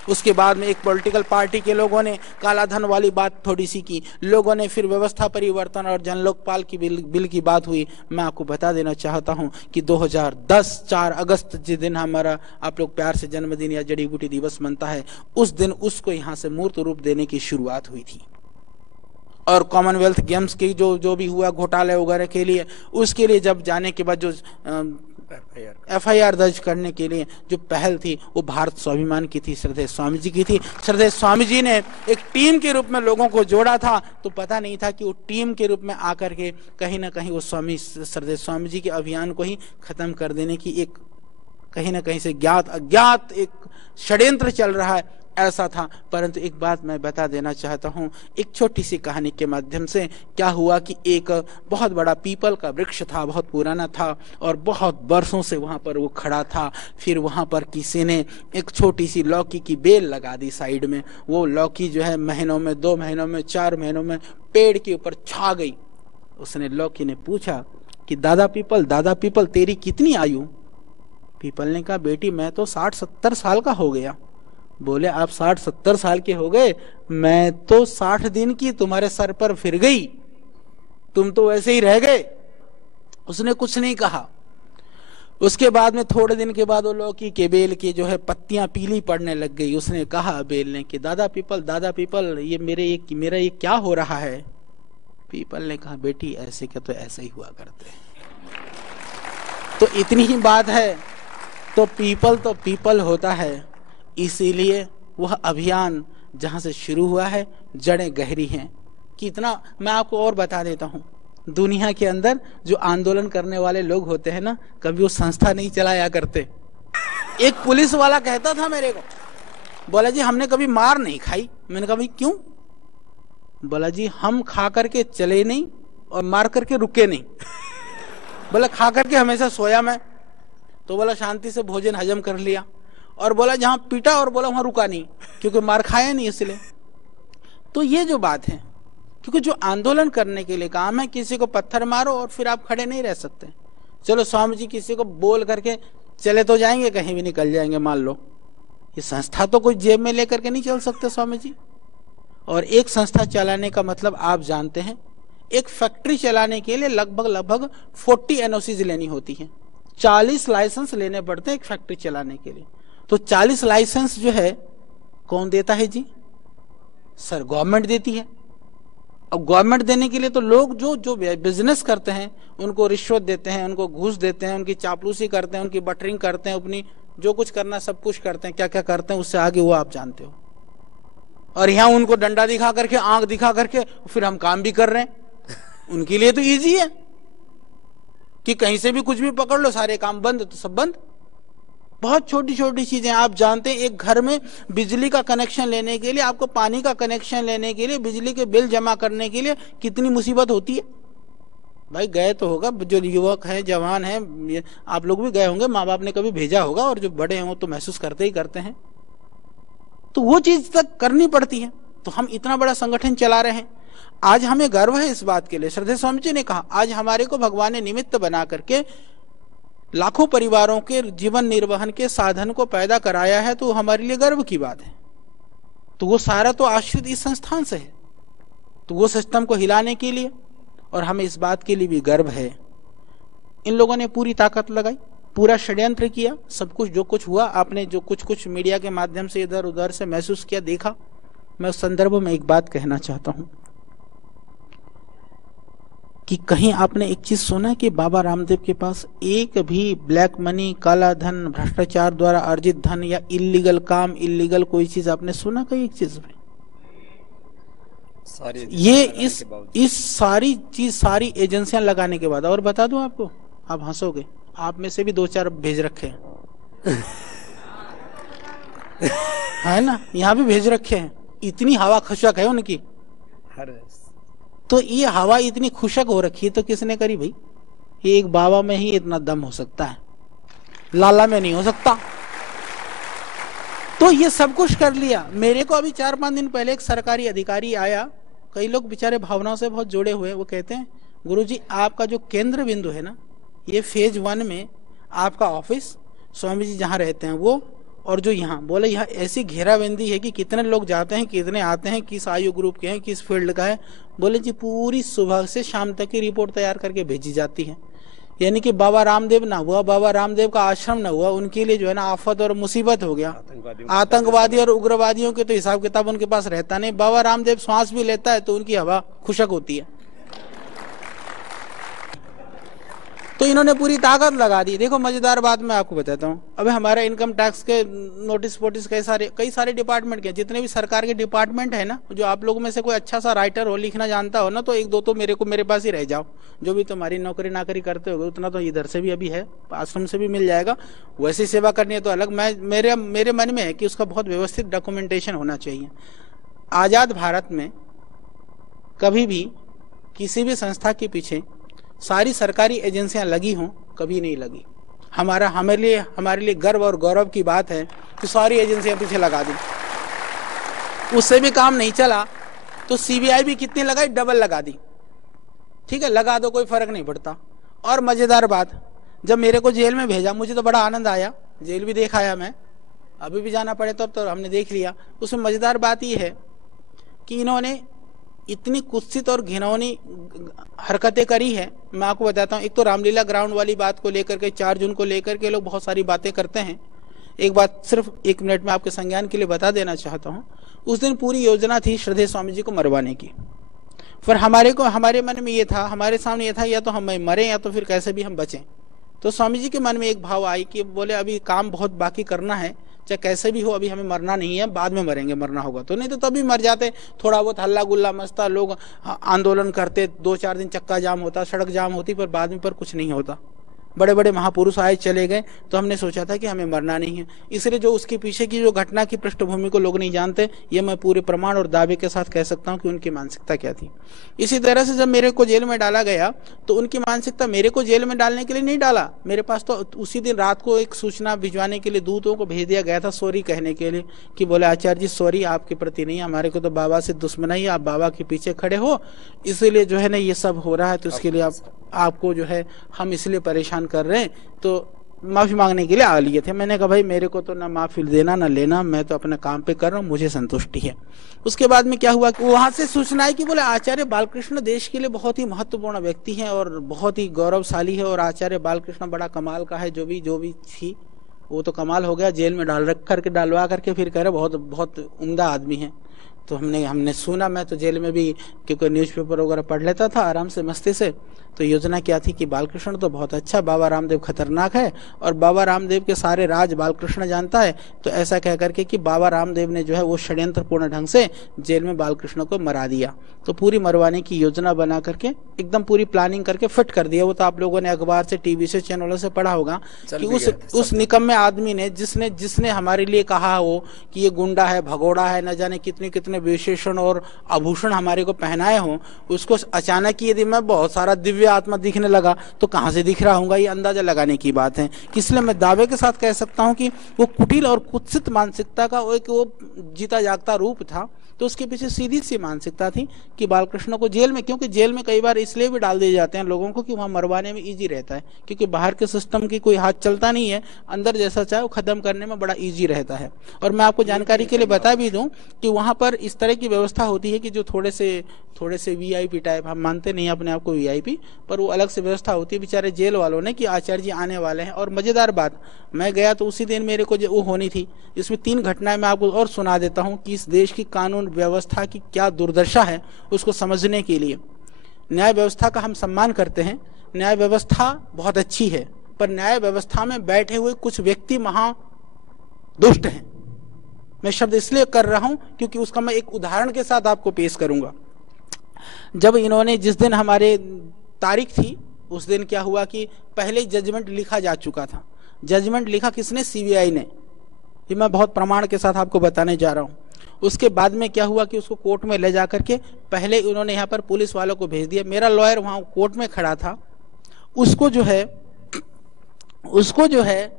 उसके बाद में एक पॉलिटिकल पार्टी के लोगों ने कालाधन वाली बात थोड़ी सी की, लोगों ने फिर व्यवस्था परिवर्तन और जन लोकपाल की बिल की बात हुई। मैं आपको बता देना चाहता हूं कि 2010 4 अगस्त जिस दिन हमारा आप लोग प्यार से जन्मदिन या जड़ी बूटी दिवस मनता है, उस दिन उसको यहाँ से मूर्त रूप देने की शुरुआत हुई थी। और कॉमनवेल्थ गेम्स की जो भी हुआ घोटाले वगैरह के लिए, उसके लिए जब जाने के बाद जो FIR दर्ज करने के लिए जो पहल थी वो भारत स्वाभिमान की थी, श्रद्धेय स्वामी जी की थी। श्रद्धेय स्वामी जी ने एक टीम के रूप में लोगों को जोड़ा था, तो पता नहीं था कि वो टीम के रूप में आकर के कहीं ना कहीं वो श्रद्धेय स्वामी जी के अभियान को ही खत्म कर देने की एक कहीं ना कहीं से ज्ञात अज्ञात एक षड्यंत्र चल रहा है, ऐसा था। परंतु एक बात मैं बता देना चाहता हूं, एक छोटी सी कहानी के माध्यम से। क्या हुआ कि एक बहुत बड़ा पीपल का वृक्ष था, बहुत पुराना था और बहुत वर्षों से वहां पर वो खड़ा था। फिर वहां पर किसी ने एक छोटी सी लौकी की बेल लगा दी साइड में। वो लौकी जो है महीनों में, 2 महीनों में, 4 महीनों में पेड़ के ऊपर छा गई। उसने लौकी ने पूछा कि दादा पीपल तेरी कितनी आयु? पीपल ने कहा बेटी मैं तो 60-70 साल का हो गया। बोले आप 60-70 साल के हो गए, मैं तो 60 दिन की तुम्हारे सर पर फिर गई, तुम तो वैसे ही रह गए। उसने कुछ नहीं कहा। उसके बाद में थोड़े दिन के बाद वो लौकी के बेल की जो है पत्तियां पीली पड़ने लग गई। उसने कहा बेल ने कि दादा पीपल ये मेरा ये क्या हो रहा है? पीपल ने कहा बेटी ऐसे के तो ऐसे ही हुआ करते हैं। तो इतनी ही बात है, तो पीपल होता है। इसीलिए वह अभियान जहां से शुरू हुआ है जड़ें गहरी हैं। कितना मैं आपको और बता देता हूं, दुनिया के अंदर जो आंदोलन करने वाले लोग होते हैं ना, कभी वो संस्था नहीं चलाया करते। एक पुलिस वाला कहता था मेरे को, बोला जी हमने कभी मार नहीं खाई। मैंने कहा भाई क्यों? बोला जी हम खा करके चले नहीं और मार करके रुके नहीं। बोला खा करके हमेशा सोया मैं, तो बोला शांति से भोजन हजम कर लिया। और बोला जहां पीटा और बोला वहां रुका नहीं, क्योंकि मार खाया नहीं इसलिए। तो ये जो बात है, क्योंकि जो आंदोलन करने के लिए काम है, किसी को पत्थर मारो और फिर आप खड़े नहीं रह सकते। चलो स्वामी जी किसी को बोल करके चले तो जाएंगे, कहीं भी निकल जाएंगे मान लो, ये संस्था तो कोई जेब में लेकर के नहीं चल सकते स्वामी जी। और एक संस्था चलाने का मतलब आप जानते हैं, एक फैक्ट्री चलाने के लिए लगभग 40 एनओसीज लेनी होती हैं, 40 लाइसेंस लेने पड़ते हैं एक फैक्ट्री चलाने के लिए। तो 40 लाइसेंस जो है कौन देता है जी? सर गवर्नमेंट देती है। अब गवर्नमेंट देने के लिए तो लोग जो बिजनेस करते हैं उनको रिश्वत देते हैं, उनको घूस देते हैं, उनकी चापलूसी करते हैं, उनकी बटरिंग करते हैं, अपनी जो कुछ करना सब कुछ करते हैं। क्या क्या करते हैं उससे आगे वो आप जानते हो। और यहाँ उनको डंडा दिखा करके, आंख दिखा करके फिर हम काम भी कर रहे हैं। उनके लिए तो इजी है कि कहीं से भी कुछ भी पकड़ लो, सारे काम बंद तो सब बंद। बहुत छोटी छोटी चीजें आप जानते हैं। एक घर में बिजली का कनेक्शन लेने के लिए, आपको पानी का कनेक्शन लेने के लिए, बिजली के बिल जमा करने के लिए कितनी मुसीबत होती है। भाई गए तो होगा, जो युवक हैं जवान हैं, आप लोग भी गए होंगे, माँ बाप ने कभी भेजा होगा, और जो बड़े हैं वो तो महसूस करते ही करते हैं। तो वो चीज तक करनी पड़ती है। तो हम इतना बड़ा संगठन चला रहे हैं। आज हमें गर्व है इस बात के लिए। श्रद्धेय स्वामी जी ने कहा आज हमारे को भगवान ने निमित्त बना करके लाखों परिवारों के जीवन निर्वहन के साधन को पैदा कराया है, तो हमारे लिए गर्व की बात है। तो वो सारा तो आश्रित इस संस्थान से है। तो वो सिस्टम को हिलाने के लिए, और हमें इस बात के लिए भी गर्व है, इन लोगों ने पूरी ताकत लगाई, पूरा षड्यंत्र किया। सब कुछ जो कुछ हुआ, आपने जो कुछ मीडिया के माध्यम से इधर उधर से महसूस किया, देखा। मैं उस संदर्भ में एक बात कहना चाहता हूं कि कहीं आपने एक चीज सुना कि बाबा रामदेव के पास एक भी ब्लैक मनी, काला धन, भ्रष्टाचार द्वारा अर्जित धन या इल्लीगल काम, इल्लीगल कोई चीज आपने सुना कहीं एक चीज में? ये इस सारी चीज, सारी एजेंसियां लगाने के बाद, और बता दूं आपको, आप हंसोगे, आप में से भी 2-4 भेज रखे हैं है ना, यहाँ भी भेज रखे हैं। इतनी हवा खुशक है उनकी। तो ये हवा इतनी खुशक हो रखी है तो किसने करी भाई? ये एक बाबा में ही इतना दम हो सकता है, लाला में नहीं हो सकता। तो ये सब कुछ कर लिया। मेरे को अभी 4-5 दिन पहले एक सरकारी अधिकारी आया, कई लोग बेचारे भावनाओं से बहुत जुड़े हुए, वो कहते हैं गुरुजी आपका जो केंद्र बिंदु है ना, ये फेज 1 में आपका ऑफिस, स्वामी जी जहाँ रहते हैं वो, और जो यहाँ बोले यहाँ ऐसी घेराबंदी है कि कितने लोग जाते हैं, कितने आते हैं, किस आयु ग्रुप के हैं, किस फील्ड का है। बोले जी पूरी सुबह से शाम तक की रिपोर्ट तैयार करके भेजी जाती है। यानी कि बाबा रामदेव ना हुआ, बाबा रामदेव का आश्रम ना हुआ, उनके लिए जो है ना आफत और मुसीबत हो गया। आतंकवादी और उग्रवादियों के तो हिसाब किताब उनके पास रहता नहीं। बाबा रामदेव श्वास भी लेता है तो उनकी हवा खुशक होती है। तो इन्होंने पूरी ताकत लगा दी। देखो मजेदार बात मैं आपको बताता हूँ। अबे हमारे इनकम टैक्स के नोटिस वोटिस कई सारे डिपार्टमेंट के, जितने भी सरकार के डिपार्टमेंट है ना, जो आप लोगों में से कोई अच्छा सा राइटर हो, लिखना जानता हो ना, तो 1-2 तो मेरे पास ही रह जाओ। जो भी तुम्हारी नौकरी नाकरी करते हो उतना तो इधर से भी अभी है, आश्रम से भी मिल जाएगा। वैसी सेवा करनी है तो अलग। मेरे मन में है कि उसका बहुत व्यवस्थित डॉक्यूमेंटेशन होना चाहिए। आजाद भारत में कभी भी किसी भी संस्था के पीछे सारी सरकारी एजेंसियां लगी हों, कभी नहीं लगी। हमारे लिए गर्व और गौरव की बात है कि सारी एजेंसियां पीछे लगा दी। उससे भी काम नहीं चला तो सीबीआई भी कितनी लगाई, डबल लगा दी। ठीक है, लगा दो, कोई फर्क नहीं पड़ता। और मजेदार बात, जब मेरे को जेल में भेजा, मुझे तो बड़ा आनंद आया, जेल भी देख आया मैं, अभी भी जाना पड़े तो हमने देख लिया। उसमें मजेदार बात यह है कि इन्होंने इतनी कुत्सित और घिनौनी हरकतें करी है। मैं आपको बताता हूँ। एक तो रामलीला ग्राउंड वाली बात को लेकर के, 4 जून को लेकर के लोग बहुत सारी बातें करते हैं। एक बात सिर्फ 1 मिनट में आपके संज्ञान के लिए बता देना चाहता हूँ। उस दिन पूरी योजना थी श्रद्धेय स्वामी जी को मरवाने की। फिर हमारे मन में ये था, हमारे सामने ये था, या तो हम मरें या तो फिर कैसे भी हम बचें। तो स्वामी जी के मन में एक भाव आई कि बोले अभी काम बहुत बाकी करना है, चाहे कैसे भी हो, अभी हमें मरना नहीं है, बाद में मरेंगे, मरना होगा तो। नहीं तो तभी मर जाते। थोड़ा बहुत हल्ला गुल्ला मचता, लोग आंदोलन करते, 2-4 दिन चक्का जाम होता, सड़क जाम होती, पर बाद में पर कुछ नहीं होता। बड़े बड़े महापुरुष आए चले गए। तो हमने सोचा था कि हमें मरना नहीं है। इसलिए जो उसके पीछे की जो घटना की पृष्ठभूमि को लोग नहीं जानते, ये मैं पूरे प्रमाण और दावे के साथ कह सकता हूँ कि उनकी मानसिकता क्या थी। इसी तरह से जब मेरे को जेल में डाला गया तो उनकी मानसिकता, मेरे को जेल में डालने के लिए नहीं डाला, मेरे पास तो उसी दिन रात को एक सूचना भिजवाने के लिए दूतों को भेज दिया गया था, सॉरी कहने के लिए, कि बोले आचार्य जी सॉरी, आपके प्रति नहीं, हमारे को तो बाबा से दुश्मनी है, आप बाबा के पीछे खड़े हो, इसीलिए जो है ना ये सब हो रहा है, तो इसके लिए आपको जो है हम इसलिए परेशान कर रहे हैं। तो माफ़ी मांगने के लिए आ लिए थे। मैंने कहा भाई मेरे को तो ना माफ़ी देना ना लेना, मैं तो अपने काम पे कर रहा हूँ, मुझे संतुष्टि है। उसके बाद में क्या हुआ कि वहाँ से सूचना है कि बोले आचार्य बालकृष्ण देश के लिए बहुत ही महत्वपूर्ण व्यक्ति हैं और बहुत ही गौरवशाली है, और आचार्य बालकृष्ण बड़ा कमाल का है, जो भी थी वो तो कमाल हो गया, जेल में डालवा करके फिर कह रहे बहुत बहुत उम्दा आदमी है। तो हमने सुना, मैं तो जेल में भी क्योंकि न्यूज़पेपर वगैरह पढ़ लेता था आराम से मस्ती से। तो योजना क्या थी कि बालकृष्ण तो बहुत अच्छा, बाबा रामदेव खतरनाक है और बाबा रामदेव के सारे राज बालकृष्ण जानता है। तो ऐसा कह करके कि बाबा रामदेव ने जो है वो षड्यंत्रपूर्ण ढंग से जेल में बालकृष्ण को मरा दिया। तो पूरी मरवाने की योजना बना करके एकदम पूरी प्लानिंग करके फिट कर दिया। वो तो आप लोगों ने अखबार से, टीवी से, चैनलों से पढ़ा होगा कि उस निकम्मे आदमी ने जिसने हमारे लिए कहा हो कि ये गुंडा है, भगोड़ा है, न जाने कितने कितने विशेषण और आभूषण हमारे को पहनाए हों, उसको अचानक यदि मैं बहुत सारा दिव्य आत्मा दिखने लगा तो कहां से दिख रहा हूंगा, ये अंदाजा लगाने की बात है। इसलिए मैं दावे के साथ कह सकता हूं कि वो कुटिल और कुत्सित मानसिकता का एक वो जीता जागता रूप था। तो उसके पीछे सीधी सी मानसिकता थी कि बालकृष्ण को जेल में, क्योंकि जेल में कई बार इसलिए भी डाल दिए जाते हैं लोगों को कि वहां मरवाने में इजी रहता है, क्योंकि बाहर के सिस्टम की कोई हाथ चलता नहीं है, अंदर जैसा चाहे वो खत्म करने में बड़ा इजी रहता है। और मैं आपको जानकारी के लिए बता भी दूं कि वहां पर इस तरह की व्यवस्था होती है कि जो थोड़े से वीआईपी टाइप, हम मानते नहीं अपने आप को वीआईपी, पर वो अलग से व्यवस्था होती है बेचारे जेल वालों ने कि आचार्य जी आने वाले हैं। और मजेदार बात, मैं गया तो उसी दिन मेरे को वो होनी थी। इसमें 3 घटनाएं मैं आपको और सुना देता हूं कि इस देश की कानून व्यवस्था की क्या दुर्दशा है उसको समझने के लिए। न्याय व्यवस्था का हम सम्मान करते हैं, न्याय व्यवस्था बहुत अच्छी है, पर न्याय व्यवस्था में बैठे हुए कुछ व्यक्ति महा दुष्ट हैं। मैं शब्द इसलिए कर रहा हूं क्योंकि उसका मैं एक उदाहरण के साथ आपको पेश करूंगा। जब इन्होंने, जिस दिन हमारे तारीख थी, उस दिन क्या हुआ कि पहले जजमेंट लिखा जा चुका था। जजमेंट लिखा किसने? सीबीआई ने। ये मैं बहुत प्रमाण के साथ आपको बताने जा रहा हूं। उसके बाद में क्या हुआ कि उसको कोर्ट में ले जा करके पहले उन्होंने यहाँ पर पुलिस वालों को भेज दिया। मेरा लॉयर वहां कोर्ट में खड़ा था, उसको जो है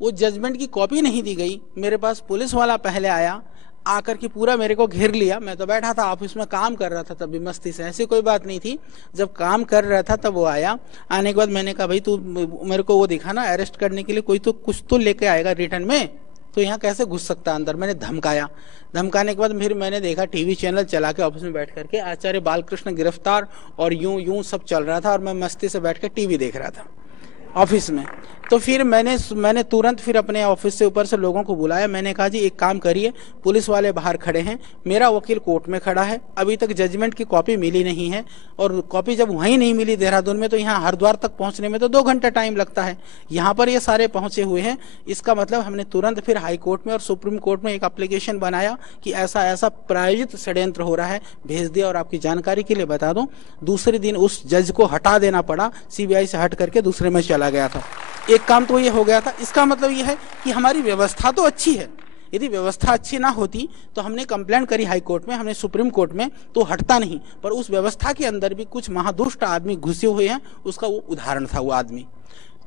वो जजमेंट की कॉपी नहीं दी गई। मेरे पास पुलिस वाला पहले आया, आकर के पूरा मेरे को घेर लिया। मैं तो बैठा था ऑफिस में, काम कर रहा था तभी मस्ती से, ऐसी कोई बात नहीं थी। जब काम कर रहा था तब वो आया। आने के बाद मैंने कहा भाई तू मेरे को वो दिखा ना, अरेस्ट करने के लिए कोई तो कुछ तो लेके आएगा रिटर्न में, तो यहाँ कैसे घुस सकता अंदर। मैंने धमकाया। धमकाने के बाद फिर मैंने देखा टीवी चैनल चला के ऑफिस में बैठ करके आचार्य बालकृष्ण गिरफ्तार और यूं सब चल रहा था, और मैं मस्ती से बैठ कर टीवी देख रहा था ऑफिस में। तो फिर मैंने तुरंत फिर अपने ऑफिस से ऊपर से लोगों को बुलाया। मैंने कहा जी एक काम करिए, पुलिस वाले बाहर खड़े हैं, मेरा वकील कोर्ट में खड़ा है, अभी तक जजमेंट की कॉपी मिली नहीं है, और कॉपी जब वहीं नहीं मिली देहरादून में, तो यहाँ हरिद्वार तक पहुंचने में तो 2 घंटा टाइम लगता है। यहाँ पर ये सारे पहुंचे हुए हैं। इसका मतलब हमने तुरंत फिर हाई कोर्ट में और सुप्रीम कोर्ट में एक एप्लीकेशन बनाया कि ऐसा ऐसा प्रायोजित षड्यंत्र हो रहा है, भेज दिया। और आपकी जानकारी के लिए बता दूं, दूसरे दिन उस जज को हटा देना पड़ा, सीबीआई से हट करके दूसरे में चला गया था। एक काम तो ये हो गया था। इसका मतलब ये है कि हमारी व्यवस्था तो अच्छी है। यदि व्यवस्था अच्छी ना होती तो हमने कंप्लेंट करी हाई कोर्ट में, हमने सुप्रीम कोर्ट में, तो हटता नहीं। पर उस व्यवस्था के अंदर भी कुछ महादुष्ट आदमी घुसे हुए हैं, उसका वो उदाहरण था वो आदमी।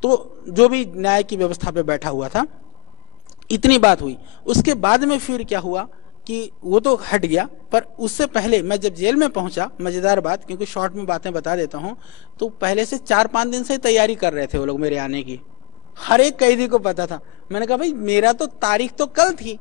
तो जो भी न्याय की व्यवस्था पे बैठा हुआ था, इतनी बात हुई। उसके बाद में फिर क्या हुआ कि वो तो हट गया, पर उससे पहले मैं जब जेल में पहुंचा, मजेदार बात, क्योंकि शॉर्ट में बातें बता देता हूं, तो पहले से 4-5 दिन से तैयारी कर रहे थे वो लोग मेरे आने की। हर एक कैदी को पता था। मैंने कहा भाई मेरा तो तारीख तो कल थी,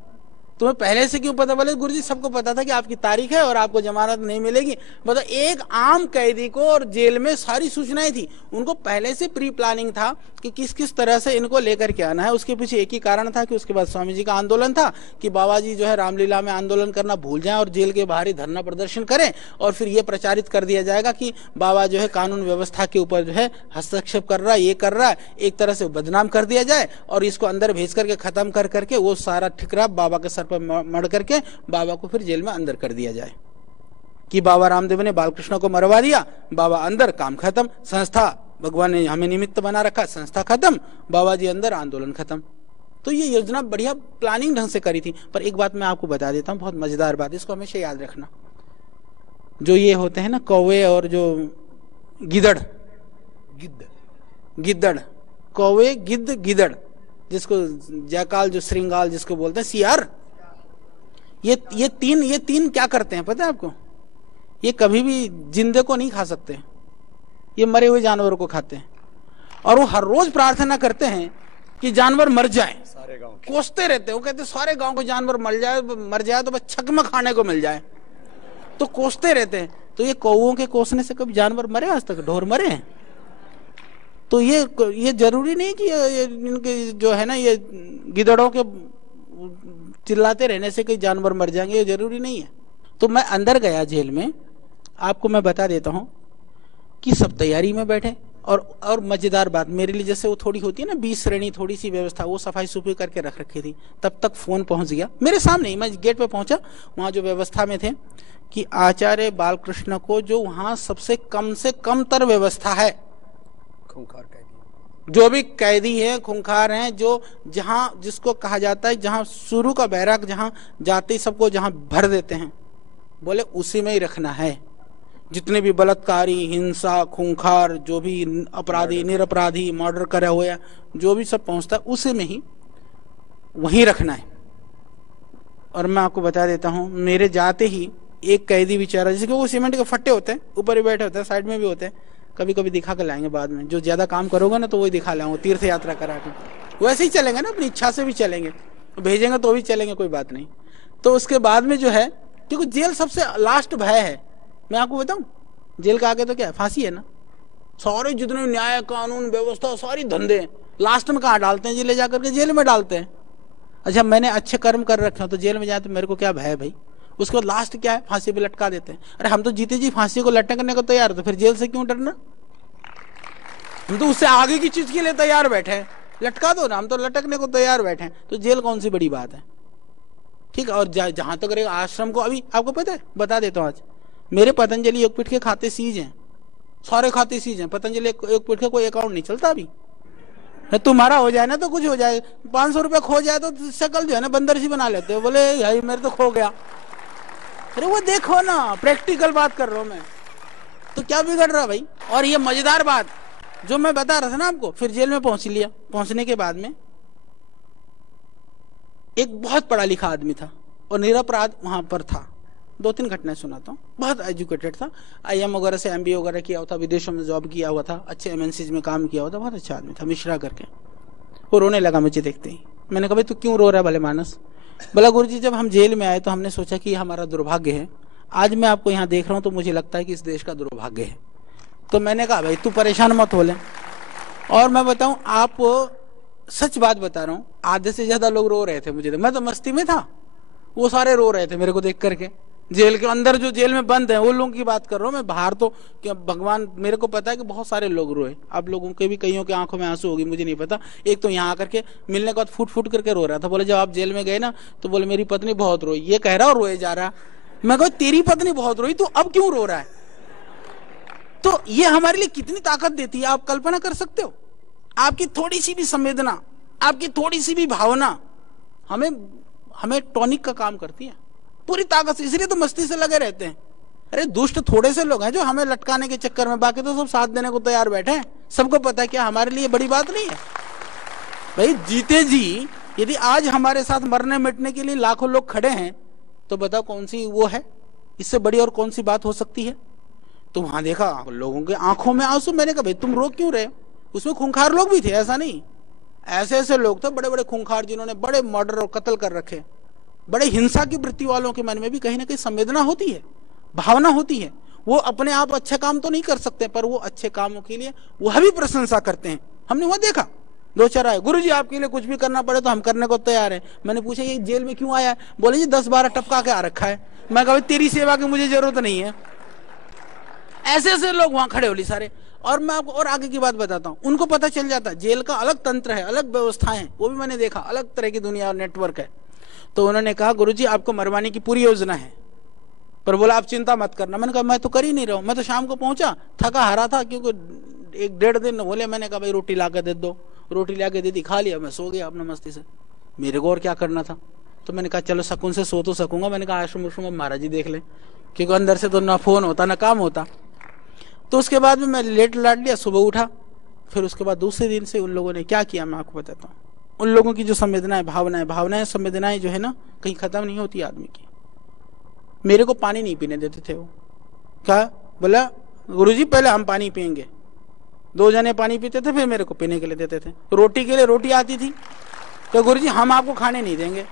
तुम्हें पहले से क्यों पता? बोले गुरुजी सबको पता था कि आपकी तारीख है और आपको जमानत नहीं मिलेगी। मतलब एक आम कैदी को और जेल में सारी सूचनाएं थी, उनको पहले से प्री प्लानिंग था कि किस किस तरह से इनको लेकर के आना है। उसके पीछे एक ही कारण था कि उसके बाद स्वामी जी का आंदोलन था कि बाबा जी जो है रामलीला में आंदोलन करना भूल जाएं और जेल के बाहर ही धरना प्रदर्शन करें, और फिर ये प्रचारित कर दिया जाएगा कि बाबा जो है कानून व्यवस्था के ऊपर जो है हस्तक्षेप कर रहा है, ये कर रहा है, एक तरह से बदनाम कर दिया जाए और इसको अंदर भेज करके खत्म कर करके वो सारा ठिकरा बाबा के सर पर मड़ करके बाबा को फिर जेल में अंदर कर दिया जाए कि बाबा रामदेव ने बालकृष्ण को मरवा दिया, बाबा अंदर, काम खत्म, संस्था भगवान ने हमें निमित्त बना रखा, संस्था खत्म, बाबा जी अंदर, आंदोलन खत्म। तो ये योजना बढ़िया प्लानिंग ढंग से करी थी। पर एक बात मैं आपको बता देता हूँ, बहुत मजेदार बात, इसको हमेशा याद रखना। जो ये होते हैं ना कौवे और जो गिदड़, कौवे, गिद्ध, गिदड़, जिसको जयकाल, जो श्रृंगाल जिसको बोलते हैं, सियार, ये तीन क्या करते हैं पता है आपको? ये कभी भी जिंदे को नहीं खा सकते, ये मरे हुए जानवरों को खाते हैं। और वो हर रोज प्रार्थना करते हैं कि जानवर मर जाए, सारे गांव कोसते रहते हैं। वो कहते सारे गांव को जानवर मर जाए तो बस छक में खाने को मिल जाए, तो कोसते रहते हैं। तो ये कौओं के कोसने से कभी जानवर मरे? आज तक ढोर मरे हैं? तो ये जरूरी नहीं कि ये इनके जो है ना, ये गिदड़ों के चिल्लाते रहने से कई जानवर मर जाएंगे, ये जरूरी नहीं है। तो मैं अंदर गया जेल में, आपको मैं बता देता हूं कि सब तैयारी में बैठे। और मजेदार बात मेरे लिए, जैसे वो थोड़ी होती है ना 20 श्रेणी, थोड़ी सी व्यवस्था, वो सफाई सुफाई करके रख रखी थी। तब तक फोन पहुंच गया मेरे सामने ही, मैं गेट पे पहुंचा, वहां जो व्यवस्था में थे कि आचार्य बालकृष्ण को जो वहां सबसे कम से कम तर व्यवस्था है, खूंखार कैदी, जो भी कैदी हैं खूंखार हैं, जो जहां जिसको कहा जाता है जहां शुरू का बैराक, जहां जाते सबको जहां भर देते हैं, बोले उसी में ही रखना है। जितने भी बलात्कारी, हिंसा, खूंखार, जो भी अपराधी, निरपराधी, मर्डर करा हुआ, जो भी सब पहुंचता है उसी में ही वहीं रखना है। और मैं आपको बता देता हूं, मेरे जाते ही एक कैदी बेचारा, जिसके वो सीमेंट के फट्टे होते हैं, ऊपर ही बैठे होते हैं, साइड में भी होते हैं, कभी कभी दिखा के लाएंगे बाद में, जो ज्यादा काम करोगे ना तो वही दिखा लाऊंगा, तीर्थ यात्रा करा के। वैसे ही चलेंगे ना, अपनी इच्छा से भी चलेंगे, भेजेंगे तो भी चलेंगे, कोई बात नहीं। तो उसके बाद में जो है, क्योंकि जेल सबसे लास्ट भय है। मैं आपको बताऊं, जेल का आगे तो क्या है? फांसी है ना। सारे जितने न्याय, कानून, व्यवस्था, सारी धंधे लास्ट में कहाँ डालते हैं? जिले जाकर के जेल में डालते हैं। अच्छा, मैंने अच्छे कर्म कर रखे हो तो जेल में जाए तो मेरे को क्या भय है भाई? उसके बाद लास्ट क्या है? फांसी पे लटका देते हैं। अरे हम तो जीते जी फांसी को लटकने को तैयार, तो फिर जेल से क्यों डरना? हम तो उससे आगे की चीज के लिए तैयार बैठे हैं, लटका दो ना, हम तो लटकने को तैयार बैठे हैं। तो जेल कौन सी बड़ी बात है? ठीक है। और जहां तक रहेगा आश्रम को, अभी आपको पता है, बता देता हूं, आज मेरे पतंजलि योगपीठ के खाते सीज हैं, सारे खाते सीज हैं। पतंजलि योगपीठ का कोई अकाउंट नहीं चलता अभी। तुम्हारा हो जाए ना तो कुछ हो जाए, 500 रुपया खो जाए तो शकल जो है ना बंदर सी बना लेते हो, बोले भाई मेरे तो खो गया। अरे वो देखो ना, प्रैक्टिकल बात कर रहा हूं मैं, तो क्या बिगड़ रहा भाई? और ये मजेदार बात जो मैं बता रहा था ना आपको, फिर जेल में पहुंच लिया। पहुंचने के बाद में एक बहुत पढ़ा लिखा आदमी था और निरपराध वहां पर था। 2-3 घटनाएं सुनाता हूँ। बहुत एजुकेटेड था, IIM वगैरह से MBA वगैरह किया हुआ था, विदेशों में जॉब किया हुआ था, अच्छे MNCs में काम किया हुआ था, बहुत अच्छा आदमी था, मिश्रा करके। वो रोने लगा मुझे देखते ही। मैंने कहा भाई तू क्यों रो रहा है भले मानस? बोला गुरुजी जब हम जेल में आए तो हमने सोचा कि हमारा दुर्भाग्य है, आज मैं आपको यहाँ देख रहा हूँ तो मुझे लगता है कि इस देश का दुर्भाग्य है। तो मैंने कहा भाई तू परेशान मत हो ले। और मैं बताऊं, आप सच बात बता रहा हूँ, आधे से ज्यादा लोग रो रहे थे मुझे, मैं तो मस्ती में था, वो सारे रो रहे थे मेरे को देख करके। जेल के अंदर जो जेल में बंद है वो लोगों की बात कर रहा हूँ मैं, बाहर तो क्या भगवान, मेरे को पता है कि बहुत सारे लोग रोए। आप लोगों के भी कईयों की आंखों में आंसू होगी, मुझे नहीं पता। एक तो यहाँ आकर के मिलने के बाद फुट फुट करके रो रहा था। बोले जब आप जेल में गए ना तो बोले मेरी पत्नी बहुत रोई, ये कह रहा और रोए जा रहा। मैं कहूँ तेरी पत्नी बहुत रोई, तो अब क्यों रो रहा है? तो ये हमारे लिए कितनी ताकत देती है, आप कल्पना कर सकते हो? आपकी थोड़ी सी भी संवेदना, आपकी थोड़ी सी भी भावना हमें टॉनिक का काम करती है पूरी ताकत से। इसलिए तो मस्ती से लगे रहते हैं। अरे दुष्ट थोड़े से लोग हैं जो हमें लटकाने के चक्कर में, बाकी तो सब साथ देने को तैयार बैठे हैं। सबको पता है क्या हमारे लिए बड़ी बात नहीं है भाई। जीते जी यदि आज हमारे साथ मरने मिटने के लिए लाखों लोग खड़े हैं तो बताओ कौन सी वो है, इससे बड़ी और कौन सी बात हो सकती है? तो वहां देखा लोगों के आंखों में आंसू। मैंने कहा भाई तुम रो क्यों रहे? उसमें खूंखार लोग भी थे, ऐसा नहीं, ऐसे ऐसे लोग थे बड़े बड़े खूंखार जिन्होंने बड़े मर्डर और कत्ल कर रखे। बड़े हिंसा की वृत्ति वालों के मन में भी कहीं ना कहीं संवेदना होती है, भावना होती है। वो अपने आप अच्छे काम तो नहीं कर सकते, पर वो अच्छे कामों के लिए वह भी प्रशंसा करते हैं। हमने वह देखा, 2-4 आए, गुरुजी आपके लिए कुछ भी करना पड़े तो हम करने को तैयार हैं। मैंने पूछा ये जेल में क्यों आया है? बोले जी 10-12 टपका के आ रखा है। मैं कहा तेरी सेवा की मुझे जरूरत नहीं है। ऐसे ऐसे लोग वहां खड़े होली सारे। और मैं आपको और आगे की बात बताता हूँ, उनको पता चल जाता है जेल का अलग तंत्र है, अलग व्यवस्थाएं हैं, वो भी मैंने देखा, अलग तरह की दुनिया और नेटवर्क है। तो उन्होंने कहा गुरुजी आपको मरवाने की पूरी योजना है, पर बोला आप चिंता मत करना। मैंने कहा मैं तो कर ही नहीं रहा हूं, मैं तो शाम को पहुंचा, थका हारा था, क्योंकि 1-1.5 दिन बोले। मैंने कहा भाई रोटी ला के दे दो, रोटी ला के दे दी, खा लिया, मैं सो गया अपने मस्ती से। मेरे को और क्या करना था? तो मैंने कहा चलो सुकून से सो तो सकूंगा। मैंने कहा आश्रम उश्रम महाराज जी देख ले, क्योंकि अंदर से तो ना फोन होता ना काम होता। तो उसके बाद में मैं लेट लाट लिया, सुबह उठा। फिर उसके बाद दूसरे दिन से उन लोगों ने क्या किया मैं आपको बताता हूँ। उन लोगों की जो संवेदनाएं, भावनाएं संवेदनाएं जो है ना, कहीं खत्म नहीं होती आदमी की। मेरे को पानी नहीं पीने देते थे वो। क्या बोला? गुरुजी पहले हम पानी पियेंगे। 2 जने पानी पीते थे, फिर मेरे को पीने के लिए देते थे। रोटी के लिए रोटी आती थी तो गुरुजी हम आपको खाने नहीं देंगे।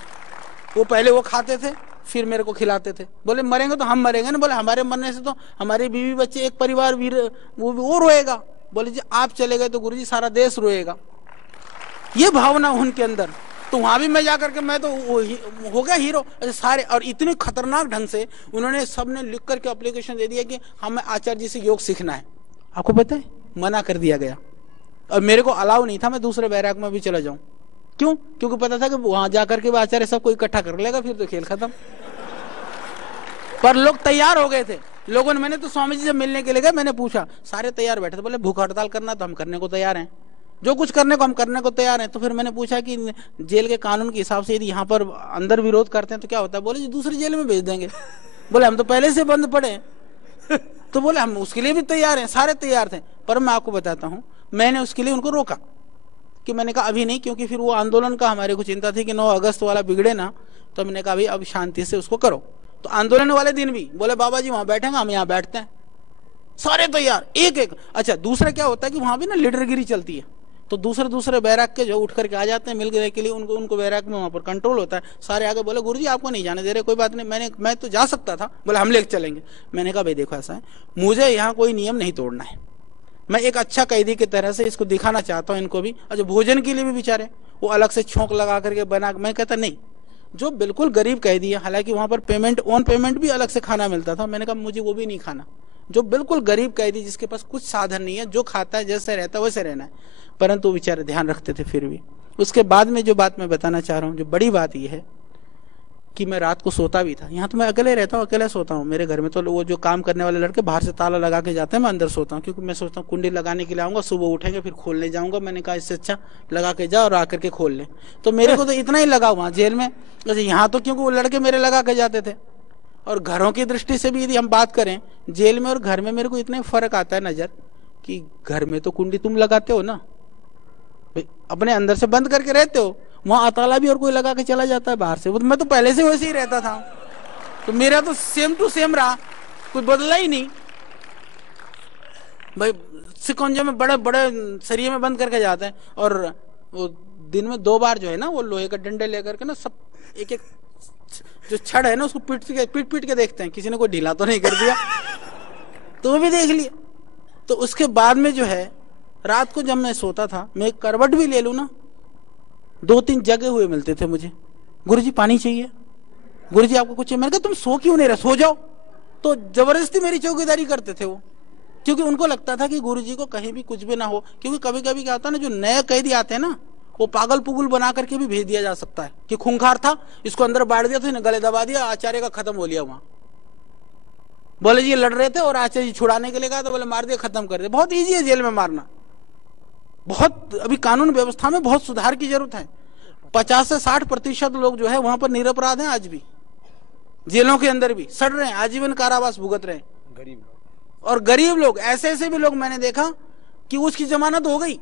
वो पहले वो खाते थे, फिर मेरे को खिलाते थे। बोले मरेंगे तो हम मरेंगे ना। बोले हमारे मरने से तो हमारे बीवी बच्चे, एक परिवार वो रोएगा। बोले जी आप चले गए तो गुरुजी सारा देश रोएगा। ये भावना उनके अंदर। तो वहां भी मैं जाकर के मैं तो हो गया हीरो सारे। और इतने खतरनाक ढंग से उन्होंने सबने लिख करके एप्लीकेशन दे दिया कि हमें आचार्य जी से योग सीखना है। आपको पता है मना कर दिया गया और मेरे को अलाउ नहीं था मैं दूसरे बैराक में भी चला जाऊं। क्यों? क्योंकि पता था कि वहां जाकर के आचार्य सबको इकट्ठा कर लेगा, फिर तो खेल खत्म। पर लोग तैयार हो गए थे लोगों ने। मैंने तो स्वामी जी जब मिलने के लिए गए, मैंने पूछा, सारे तैयार बैठे थे। बोले भूख हड़ताल करना तो हम करने को तैयार हैं, जो कुछ करने को हम करने को तैयार हैं। तो फिर मैंने पूछा कि जेल के कानून के हिसाब से यदि यहाँ पर अंदर विरोध करते हैं तो क्या होता है? बोले जी दूसरी जेल में भेज देंगे। बोले हम तो पहले से बंद पड़े हैं। तो बोले हम उसके लिए भी तैयार हैं। सारे तैयार थे। पर मैं आपको बताता हूँ, मैंने उसके लिए उनको रोका कि मैंने कहा अभी नहीं, क्योंकि फिर वो आंदोलन का हमारे को चिंता थी कि 9 अगस्त वाला बिगड़े ना। तो मैंने कहा भाई अब शांति से उसको करो। तो आंदोलन वाले दिन भी बोले बाबा जी वहां बैठेंगे, हम यहाँ बैठते हैं। सारे तैयार एक एक। अच्छा दूसरा क्या होता है कि वहां भी ना लीडरगिरी चलती है। तो दूसरे बैराक के जो उठ करके आ जाते हैं मिलने के लिए, उनको बैराक में वहां पर कंट्रोल होता है। सारे आगे बोले गुरुजी आपको नहीं जाने दे रहे। कोई बात नहीं, मैं तो जा सकता था। बोले हम लेके चलेंगे। मैंने कहा भाई देखो ऐसा है, मुझे यहाँ कोई नियम नहीं तोड़ना है। मैं एक अच्छा कैदी की तरह से इसको दिखाना चाहता हूँ इनको भी। अच्छा भोजन के लिए भी बेचारे वो अलग से छोंक लगा करके बना। मैं कहता नहीं, जो बिल्कुल गरीब कैदी है, हालांकि वहां पर पेमेंट ऑन पेमेंट भी अलग से खाना मिलता था। मैंने कहा मुझे वो भी नहीं खाना। जो बिल्कुल गरीब कैदी जिसके पास कुछ साधन नहीं है, जो खाता है जैसे रहता है वैसे रहना है। परंतु बेचारे ध्यान रखते थे फिर भी। उसके बाद में जो बात मैं बताना चाह रहा हूँ, जो बड़ी बात यह है कि मैं रात को सोता भी था। यहाँ तो मैं अकेले रहता हूँ, अकेले सोता हूँ। मेरे घर में तो वो जो काम करने वाले लड़के बाहर से ताला लगा के जाते हैं, मैं अंदर सोता हूँ। क्योंकि मैं सोचता हूँ कुंडी लगाने के लिए आऊंगा, सुबह उठेंगे फिर खोलने जाऊंगा। मैंने कहा इससे अच्छा लगा के जाओ और आकर के खोल ले। तो मेरे को तो इतना ही लगा वहाँ जेल में। यहाँ तो क्योंकि वो लड़के मेरे लगा के जाते थे। और घरों की दृष्टि से भी यदि हम बात करें, जेल में और घर में मेरे को इतना फर्क आता है नजर कि घर में तो कुंडी तुम लगाते हो ना, अपने अंदर से बंद करके रहते हो। वहां ताला भी और कोई लगा के चला जाता है बाहर से। मैं तो पहले से वैसे ही रहता था। तो मेरा तो सेम टू सेम रहा, कोई बदला ही नहीं। भाई सिकंजे में बड़े बड़े सरिये में बंद करके जाते हैं। और वो दिन में 2 बार जो है ना, वो लोहे का डंडे लेकर के ना सब एक एक जो छड़ है ना उसको पीट के देखते हैं किसी ने कोई ढीला तो नहीं कर दिया। तो वो भी देख लिया। तो उसके बाद में जो है रात को जब मैं सोता था, मैं एक करवट भी ले लूं ना, 2-3 जगे हुए मिलते थे मुझे। गुरुजी पानी चाहिए, गुरुजी आपको कुछ चाहिए। मैंने कहा तुम सो क्यों नहीं रहे, सो जाओ। तो जबरदस्ती मेरी चौकीदारी करते थे वो, क्योंकि उनको लगता था कि गुरुजी को कहीं भी कुछ भी ना हो। क्योंकि कभी कभी क्या होता है ना, जो नए कैदी आते हैं ना, वो पागल पुगुल बना करके भी भेज दिया जा सकता है कि खूंखार था, इसको अंदर बांट दिया, तो इन्हें गले दबा दिया, आचार्य का खत्म हो लिया वहां। बोले जी लड़ रहे थे और आचार्य जी छुड़ाने के लिए कहा तो बोले मार दिया, खत्म कर दिया। बहुत ईजी है जेल में मारना। बहुत अभी कानून व्यवस्था में बहुत सुधार की जरूरत है। 50 से 60% लोग जो है वहां पर निरपराध हैं। आज भी जेलों के अंदर भी सड़ रहे हैं, आजीवन कारावास भुगत रहे हैं। गरीब लोग और गरीब लोग, ऐसे भी लोग मैंने देखा कि उसकी जमानत हो गई।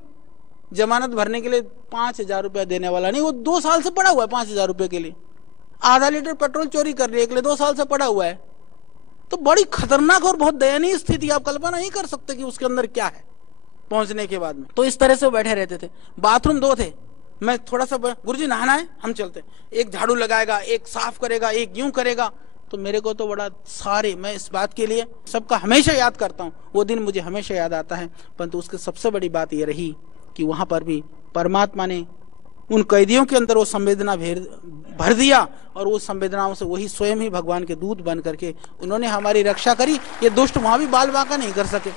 जमानत भरने के लिए 5,000 रुपया देने वाला नहीं, वो 2 साल से पड़ा हुआ है 5,000 रुपए के लिए। आधा लीटर पेट्रोल चोरी कर लिया के लिए 2 साल से पड़ा हुआ है। तो बड़ी खतरनाक और बहुत दयनीय स्थिति, आप कल्पना नहीं कर सकते कि उसके अंदर क्या है पहुंचने के बाद में। तो इस तरह से बैठे रहते थे। बाथरूम 2 थे। मैं थोड़ा सा, गुरुजी नहाना है, हम चलते। एक झाड़ू लगाएगा, एक साफ करेगा, एक यूं करेगा। तो मेरे को तो बड़ा सारे, मैं इस बात के लिए सबका हमेशा याद करता हूँ। वो दिन मुझे हमेशा याद आता है। परंतु उसकी सबसे बड़ी बात यह रही कि वहां पर भी परमात्मा ने उन कैदियों के अंदर वो संवेदना भर दिया, और वो संवेदनाओं से वही स्वयं ही भगवान के दूत बन करके उन्होंने हमारी रक्षा करी। ये दुष्ट वहां भी बाल बांका नहीं कर सके।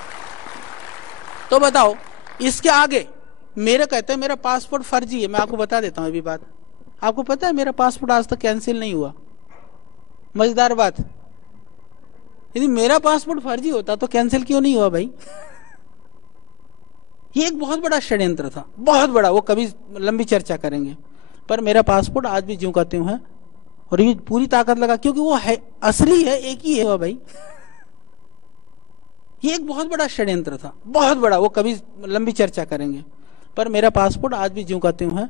तो बताओ इसके आगे मेरे कहते हैं मेरा पासपोर्ट फर्जी है। मैं आपको बता देता हूं अभी बात। आपको पता है मेरा पासपोर्ट आज तक कैंसिल नहीं हुआ। मजेदार बात, यदि मेरा पासपोर्ट फर्जी होता तो कैंसिल क्यों नहीं हुआ भाई? ये एक बहुत बड़ा षड्यंत्र था, बहुत बड़ा। वो कभी लंबी चर्चा करेंगे। पर मेरा पासपोर्ट आज भी ज्यों का त्यों है, और ये पूरी ताकत लगा, क्योंकि वो है असली है, एक ही है भाई। ये एक बहुत बड़ा षड्यंत्र था, बहुत बड़ा। वो कभी लंबी चर्चा करेंगे। पर मेरा पासपोर्ट आज भी ज्यों का त्यों है,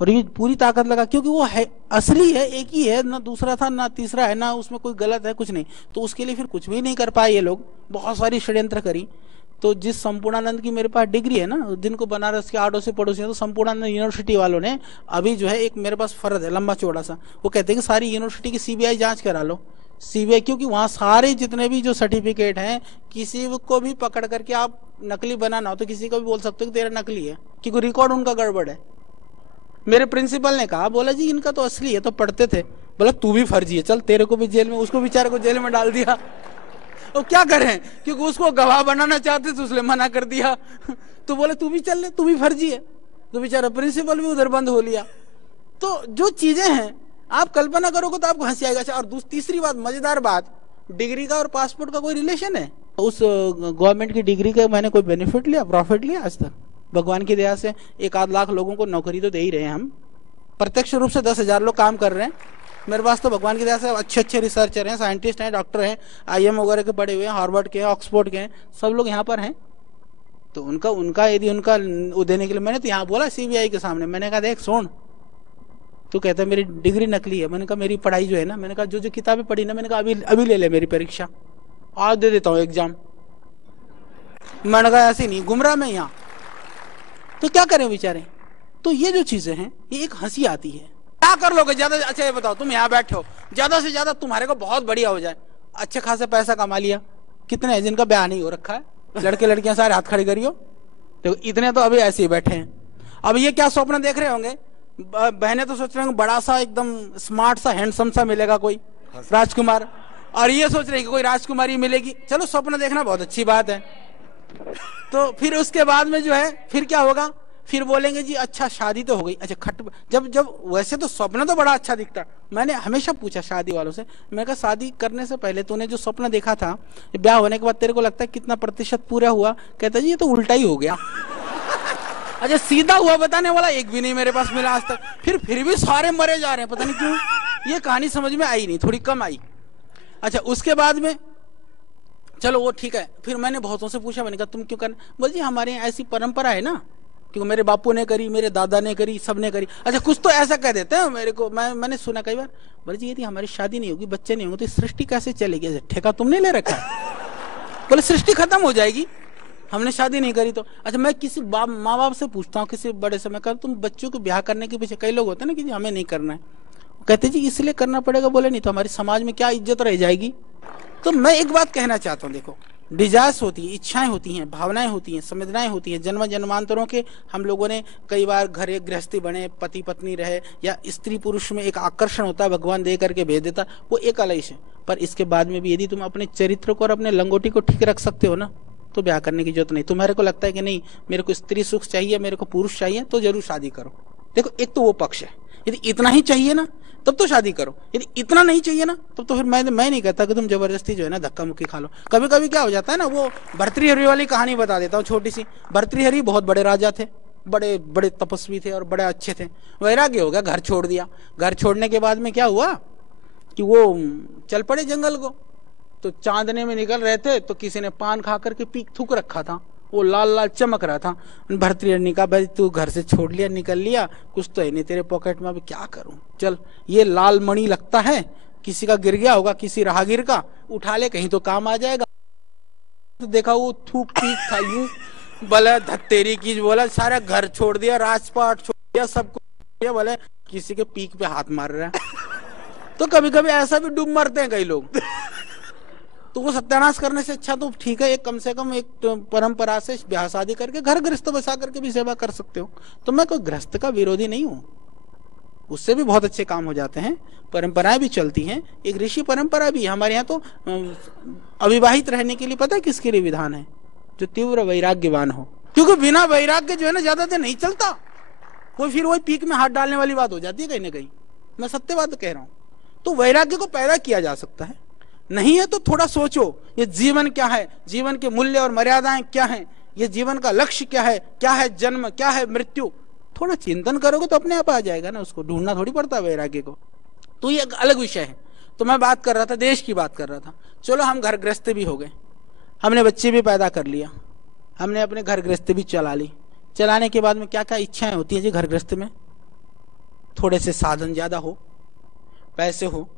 और ये पूरी ताकत लगा, क्योंकि वो है असली है, एक ही है, ना दूसरा था ना तीसरा है, ना उसमें कोई गलत है, कुछ नहीं। तो उसके लिए फिर कुछ भी नहीं कर पाए ये लोग। बहुत सारी षड्यंत्र करी। तो जिस संपूर्णानंद की मेरे पास डिग्री है ना, जिनको बनारस के आड़ों से पड़ोसी हैं, तो संपूर्णानंद यूनिवर्सिटी वालों ने अभी जो है एक मेरे पास फर्ज है लंबा चौड़ा सा, वो कहते हैं कि सारी यूनिवर्सिटी की सीबीआई जांच करा लो। सीबीआई क्योंकि वहाँ सारे जितने भी जो सर्टिफिकेट हैं, किसी को भी पकड़ करके आप नकली बनाना हो तो किसी को भी बोल सकते हो कि तेरा नकली है, क्योंकि रिकॉर्ड उनका गड़बड़ है। मेरे प्रिंसिपल ने कहा, बोला जी इनका तो असली है, तो पढ़ते थे। बोला तू भी फर्जी है, चल तेरे को भी जेल में, उसको बेचारे को जेल में डाल दिया। तो क्या करें, क्योंकि उसको गवाह बनाना चाहते थे, उसने मना कर दिया। तो बोले तू भी चल ले, तू भी फर्जी है, तो बेचारा प्रिंसिपल भी उधर बंद हो लिया। तो जो चीजें हैं आप कल्पना करोगे तो आपको हंसी आएगा। और तीसरी बात, मजेदार बात, डिग्री का और पासपोर्ट का कोई रिलेशन है? उस गवर्नमेंट की डिग्री का मैंने कोई बेनिफिट लिया, प्रॉफिट लिया आज तक? भगवान की दया से 1-8 लाख लोगों को नौकरी तो दे ही रहे हैं हम, प्रत्यक्ष रूप से 10,000 लोग काम कर रहे हैं मेरे पास। तो भगवान की दया से अच्छे रिसर्चर हैं, साइंटिस्ट हैं, डॉक्टर हैं, IIM वगैरह के पढ़े हुए हैं, हार्वर्ड के हैं, ऑक्सफोर्ड के हैं, सब लोग यहाँ पर हैं। तो उनका यदि उनका देने के लिए मैंने तो यहाँ बोला सीबीआई के सामने, मैंने कहा देख सुन, तो कहता है मेरी डिग्री नकली है। मैंने कहा मेरी पढ़ाई जो है ना, मैंने कहा जो किताबें पढ़ी ना, मैंने कहा अभी ले ले मेरी परीक्षा, आज दे देता हूँ एग्जाम। मैंने कहा ऐसे नहीं, गुमराह में यहाँ। तो क्या करें बेचारे? तो ये जो चीजें हैं, ये एक हंसी आती है। क्या कर लोगे ज्यादा? अच्छा ये बताओ, तुम यहाँ बैठे हो, ज्यादा से ज्यादा तुम्हारे को बहुत बढ़िया हो जाए, अच्छे खासा पैसा कमा लिया। कितने हैं जिनका ब्याह नहीं हो रखा है? लड़के लड़कियां सारे हाथ खड़ी करियो। देखो इतने तो अभी ऐसे ही बैठे हैं। अब ये क्या स्वप्न देख रहे होंगे? बहनें तो सोच रहे होंगे बड़ा सा एकदम स्मार्ट सा हैंडसम सा मिलेगा कोई राजकुमार, और ये सोच रहे हैं कि कोई राजकुमारी मिलेगी। चलो स्वप्न देखना बहुत अच्छी बात है। तो फिर उसके बाद में जो है फिर क्या होगा? फिर बोलेंगे जी अच्छा शादी तो हो गई। अच्छा जब वैसे तो स्वप्न तो बड़ा अच्छा दिखता। मैंने हमेशा पूछा शादी वालों से, मैं कहा शादी करने से पहले तूने जो स्वप्न देखा था, ब्याह होने के बाद तेरे को लगता है कितना प्रतिशत पूरा हुआ? कहता जी ये तो उल्टा ही हो गया। अच्छा सीधा हुआ बताने वाला एक भी नहीं मेरे पास मिला आज तक। फिर भी सारे मरे जा रहे हैं, पता नहीं क्यों। ये कहानी समझ में आई नहीं, थोड़ी कम आई। अच्छा उसके बाद में चलो वो ठीक है। फिर मैंने बहुतों से पूछा, मैंने कहा तुम क्यों करना? बोल जी हमारे यहाँ ऐसी परंपरा है ना, क्योंकि मेरे बापू ने करी, मेरे दादा ने करी, सबने करी। अच्छा कुछ तो ऐसा कह देते हैं मेरे को, मैंने सुना कई बार, बोले जी यदि हमारी शादी नहीं होगी, बच्चे नहीं होंगे, तो सृष्टि कैसे चलेगी? ठेका तुमने ले रखा है? बोले सृष्टि खत्म हो जाएगी, हमने शादी नहीं करी तो। अच्छा मैं किसी माँ बाप से पूछता हूँ, किसी बड़े से, मैं कहता तुम बच्चों को ब्याह करने के पीछे, कई लोग होते हैं ना कि जी हमें नहीं करना है, कहते जी इसलिए करना पड़ेगा। बोले नहीं तो हमारी समाज में क्या इज्जत रह जाएगी? तो मैं एक बात कहना चाहता हूँ, देखो डिजायर्स होती है, इच्छाएं होती हैं, भावनाएं होती हैं, संवेदनाएं होती हैं। जन्म जन्मांतरों के हम लोगों ने कई बार घर एक गृहस्थी बने, पति पत्नी रहे, या स्त्री पुरुष में एक आकर्षण होता है, भगवान दे करके भेज देता, वो एक अलग है। पर इसके बाद में भी यदि तुम अपने चरित्र को और अपने लंगोटी को ठीक रख सकते हो ना, तो ब्याह करने की जरूरत नहीं। तुम्हारे को लगता है कि नहीं मेरे को स्त्री सुख चाहिए, मेरे को पुरुष चाहिए, तो जरूर शादी करो। देखो एक तो वो पक्ष है, यदि इतना ही चाहिए ना तब तो शादी करो, यदि इतना नहीं चाहिए ना तब तो फिर मैं नहीं कहता कि तुम जबरदस्ती जो है ना धक्का मुक्की खा लो। कभी कभी क्या हो जाता है ना, वो भर्तृहरि वाली कहानी बता देता हूँ छोटी सी। भर्तृहरि बहुत बड़े राजा थे, बड़े बड़े तपस्वी थे और बड़े अच्छे थे। वैराग्य हो गया, घर छोड़ दिया। घर छोड़ने के बाद में क्या हुआ कि वो चल पड़े जंगल को। तो चांदने में निकल रहे थे तो किसी ने पान खा करके पीक थूक रखा था, वो लाल लाल चमक रहा था। भर्तृहरि ने कहा भाई तू घर से छोड़ लिया, निकल लिया, कुछ तो है नहीं तेरे पॉकेट में, अभी क्या करूं, चल ये लाल मणि लगता है, किसी का गिर गया होगा, किसी राहगीर का, उठा ले कहीं तो काम आ जाएगा। तो देखा वो थूक पीक था यूं, बोला धत्तेरी की, बोला सारा घर छोड़ दिया, राजपाट छोड़ दिया, सब कुछ, बोले किसी के पीक पे हाथ मार रहा है। तो कभी कभी ऐसा भी डूब मरते हैं कई लोग। तो वो सत्यानाश करने से अच्छा तो ठीक है, एक कम से कम एक परंपरा से ब्याह शादी करके घर गृहस्थ बसा करके भी सेवा कर सकते हो। तो मैं कोई गृहस्थ का विरोधी नहीं हूँ, उससे भी बहुत अच्छे काम हो जाते हैं, परंपराएं भी चलती हैं। एक ऋषि परंपरा भी हमारे यहाँ तो अविवाहित रहने के लिए पता है किसके लिए विधान है? जो तीव्र वैराग्यवान हो, क्योंकि बिना वैराग्य जो है ना ज्यादा देर नहीं चलता। कोई फिर वही पीक में हाथ डालने वाली बात हो जाती है कहीं ना कहीं, मैं सत्य बात कह रहा हूँ। तो वैराग्य को पैदा किया जा सकता है, नहीं है तो थोड़ा सोचो ये जीवन क्या है, जीवन के मूल्य और मर्यादाएं क्या हैं, ये जीवन का लक्ष्य क्या है जन्म, क्या है मृत्यु। थोड़ा चिंतन करोगे तो अपने आप आ जाएगा ना, उसको ढूंढना थोड़ी पड़ता है वैराग्य को। तो ये एक अलग विषय है। तो मैं बात कर रहा था, देश की बात कर रहा था। चलो हम घर गृहस्थ भी हो गए, हमने बच्चे भी पैदा कर लिया, हमने अपने घर गृहस्थ भी चला ली। चलाने के बाद में क्या क्या इच्छाएं होती है जी घर गृहस्थ में? थोड़े से साधन ज्यादा हो, पैसे हो,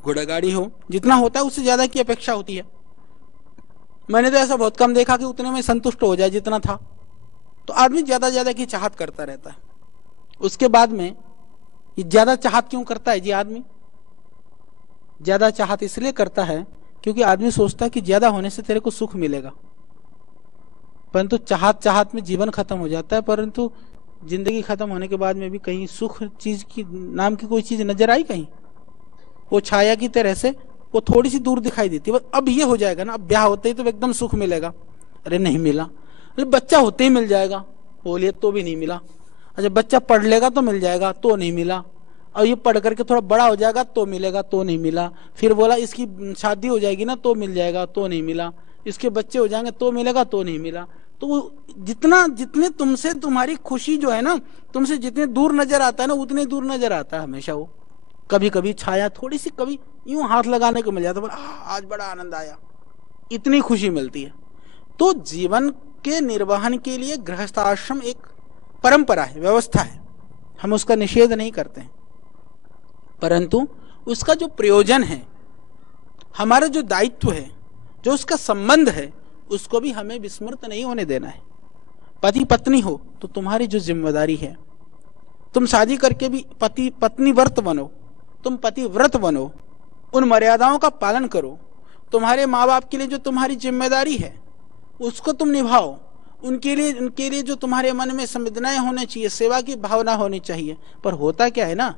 घोड़ा गाड़ी हो, जितना होता है उससे ज्यादा की अपेक्षा होती है। मैंने तो ऐसा बहुत कम देखा कि उतने में संतुष्ट हो जाए जितना था। तो आदमी ज्यादा ज्यादा की चाहत करता रहता है। उसके बाद में ये ज्यादा चाहत क्यों करता है जी? आदमी ज्यादा चाहत इसलिए करता है क्योंकि आदमी सोचता है कि ज्यादा होने से तेरे को सुख मिलेगा, परंतु चाहत चाहत में जीवन खत्म हो जाता है। परंतु जिंदगी खत्म होने के बाद में भी कहीं सुख चीज की नाम की कोई चीज नजर आई? कहीं वो छाया की तरह से वो थोड़ी सी दूर दिखाई देती है। अब ये हो जाएगा ना, अब ब्याह होते ही तो एकदम सुख मिलेगा, अरे नहीं मिला। अरे बच्चा होते ही मिल जाएगा, बोलिए तो भी नहीं मिला। अच्छा बच्चा पढ़ लेगा तो मिल जाएगा, तो नहीं मिला। और ये पढ़ करके थोड़ा बड़ा हो जाएगा तो मिलेगा, तो नहीं मिला। फिर बोला इसकी शादी हो जाएगी ना तो मिल जाएगा, तो नहीं मिला। इसके बच्चे हो जाएंगे तो मिलेगा, तो नहीं मिला। तो वो जितने तुमसे तुम्हारी खुशी जो है ना, तुमसे जितने दूर नजर आता है ना, उतने दूर नजर आता है हमेशा वो। कभी कभी छाया थोड़ी सी, कभी यूं हाथ लगाने को मिल जाता है, आज बड़ा आनंद आया, इतनी खुशी मिलती है। तो जीवन के निर्वहन के लिए गृहस्थाश्रम एक परंपरा है, व्यवस्था है, हम उसका निषेध नहीं करते हैं, परंतु उसका जो प्रयोजन है, हमारा जो दायित्व है, जो उसका संबंध है, उसको भी हमें विस्मृत नहीं होने देना है। पति पत्नी हो तो तुम्हारी जो जिम्मेदारी है, तुम शादी करके भी पति पत्नी व्रत बनो, तुम पति व्रत बनो, उन मर्यादाओं का पालन करो। तुम्हारे माँ बाप के लिए जो तुम्हारी जिम्मेदारी है उसको तुम निभाओ। उनके लिए जो तुम्हारे मन में संवेदनाएं होनी चाहिए, सेवा की भावना होनी चाहिए। पर होता क्या है ना,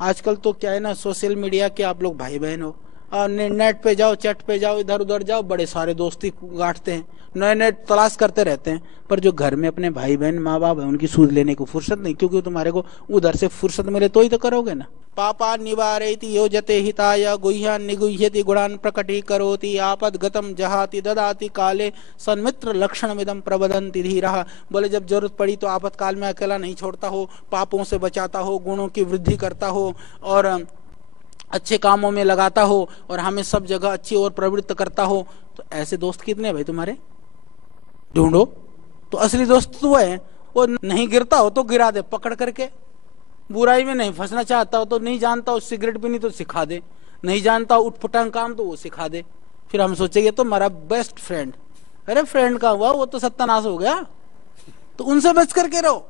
आजकल तो क्या है ना, सोशल मीडिया के आप लोग भाई बहन हो, और नेट पे जाओ, चैट पे जाओ, इधर उधर जाओ, बड़े सारे दोस्ती गांठते हैं, नए नए तलाश करते रहते हैं। पर जो घर में अपने भाई बहन माँ बाप है, उनकी सूद लेने को फुर्सत नहीं, क्योंकि तुम्हारे को उधर से फुर्सत मिले तो ही तो करोगे ना। पापा निवारयति योजते हिताय गुह्यान निगुह्यति गुणान प्रकटी करोति आपद गतम जहाति ददाति काले सन्मित्र लक्षण मिदम प्रबदंति धीरः। बोले जब जरूरत पड़ी तो आपातकाल में अकेला नहीं छोड़ता हो, पापों से बचाता हो, गुणों की वृद्धि करता हो, और अच्छे कामों में लगाता हो, और हमें सब जगह अच्छी ओर प्रवृत्त करता हो। तो ऐसे दोस्त कितने भाई तुम्हारे? ढूंढो। तो असली दोस्त तो है, वो नहीं गिरता हो तो गिरा दे पकड़ करके, बुराई में नहीं फंसना चाहता हो तो, नहीं जानता हो सिगरेट पीनी तो सिखा दे, नहीं जानता हो उठपटांग काम तो वो सिखा दे। फिर हम सोचेंगे तो हमारा बेस्ट फ्रेंड, अरे फ्रेंड का हुआ, वो तो सत्यानाश हो गया। तो उनसे बच करके रहो,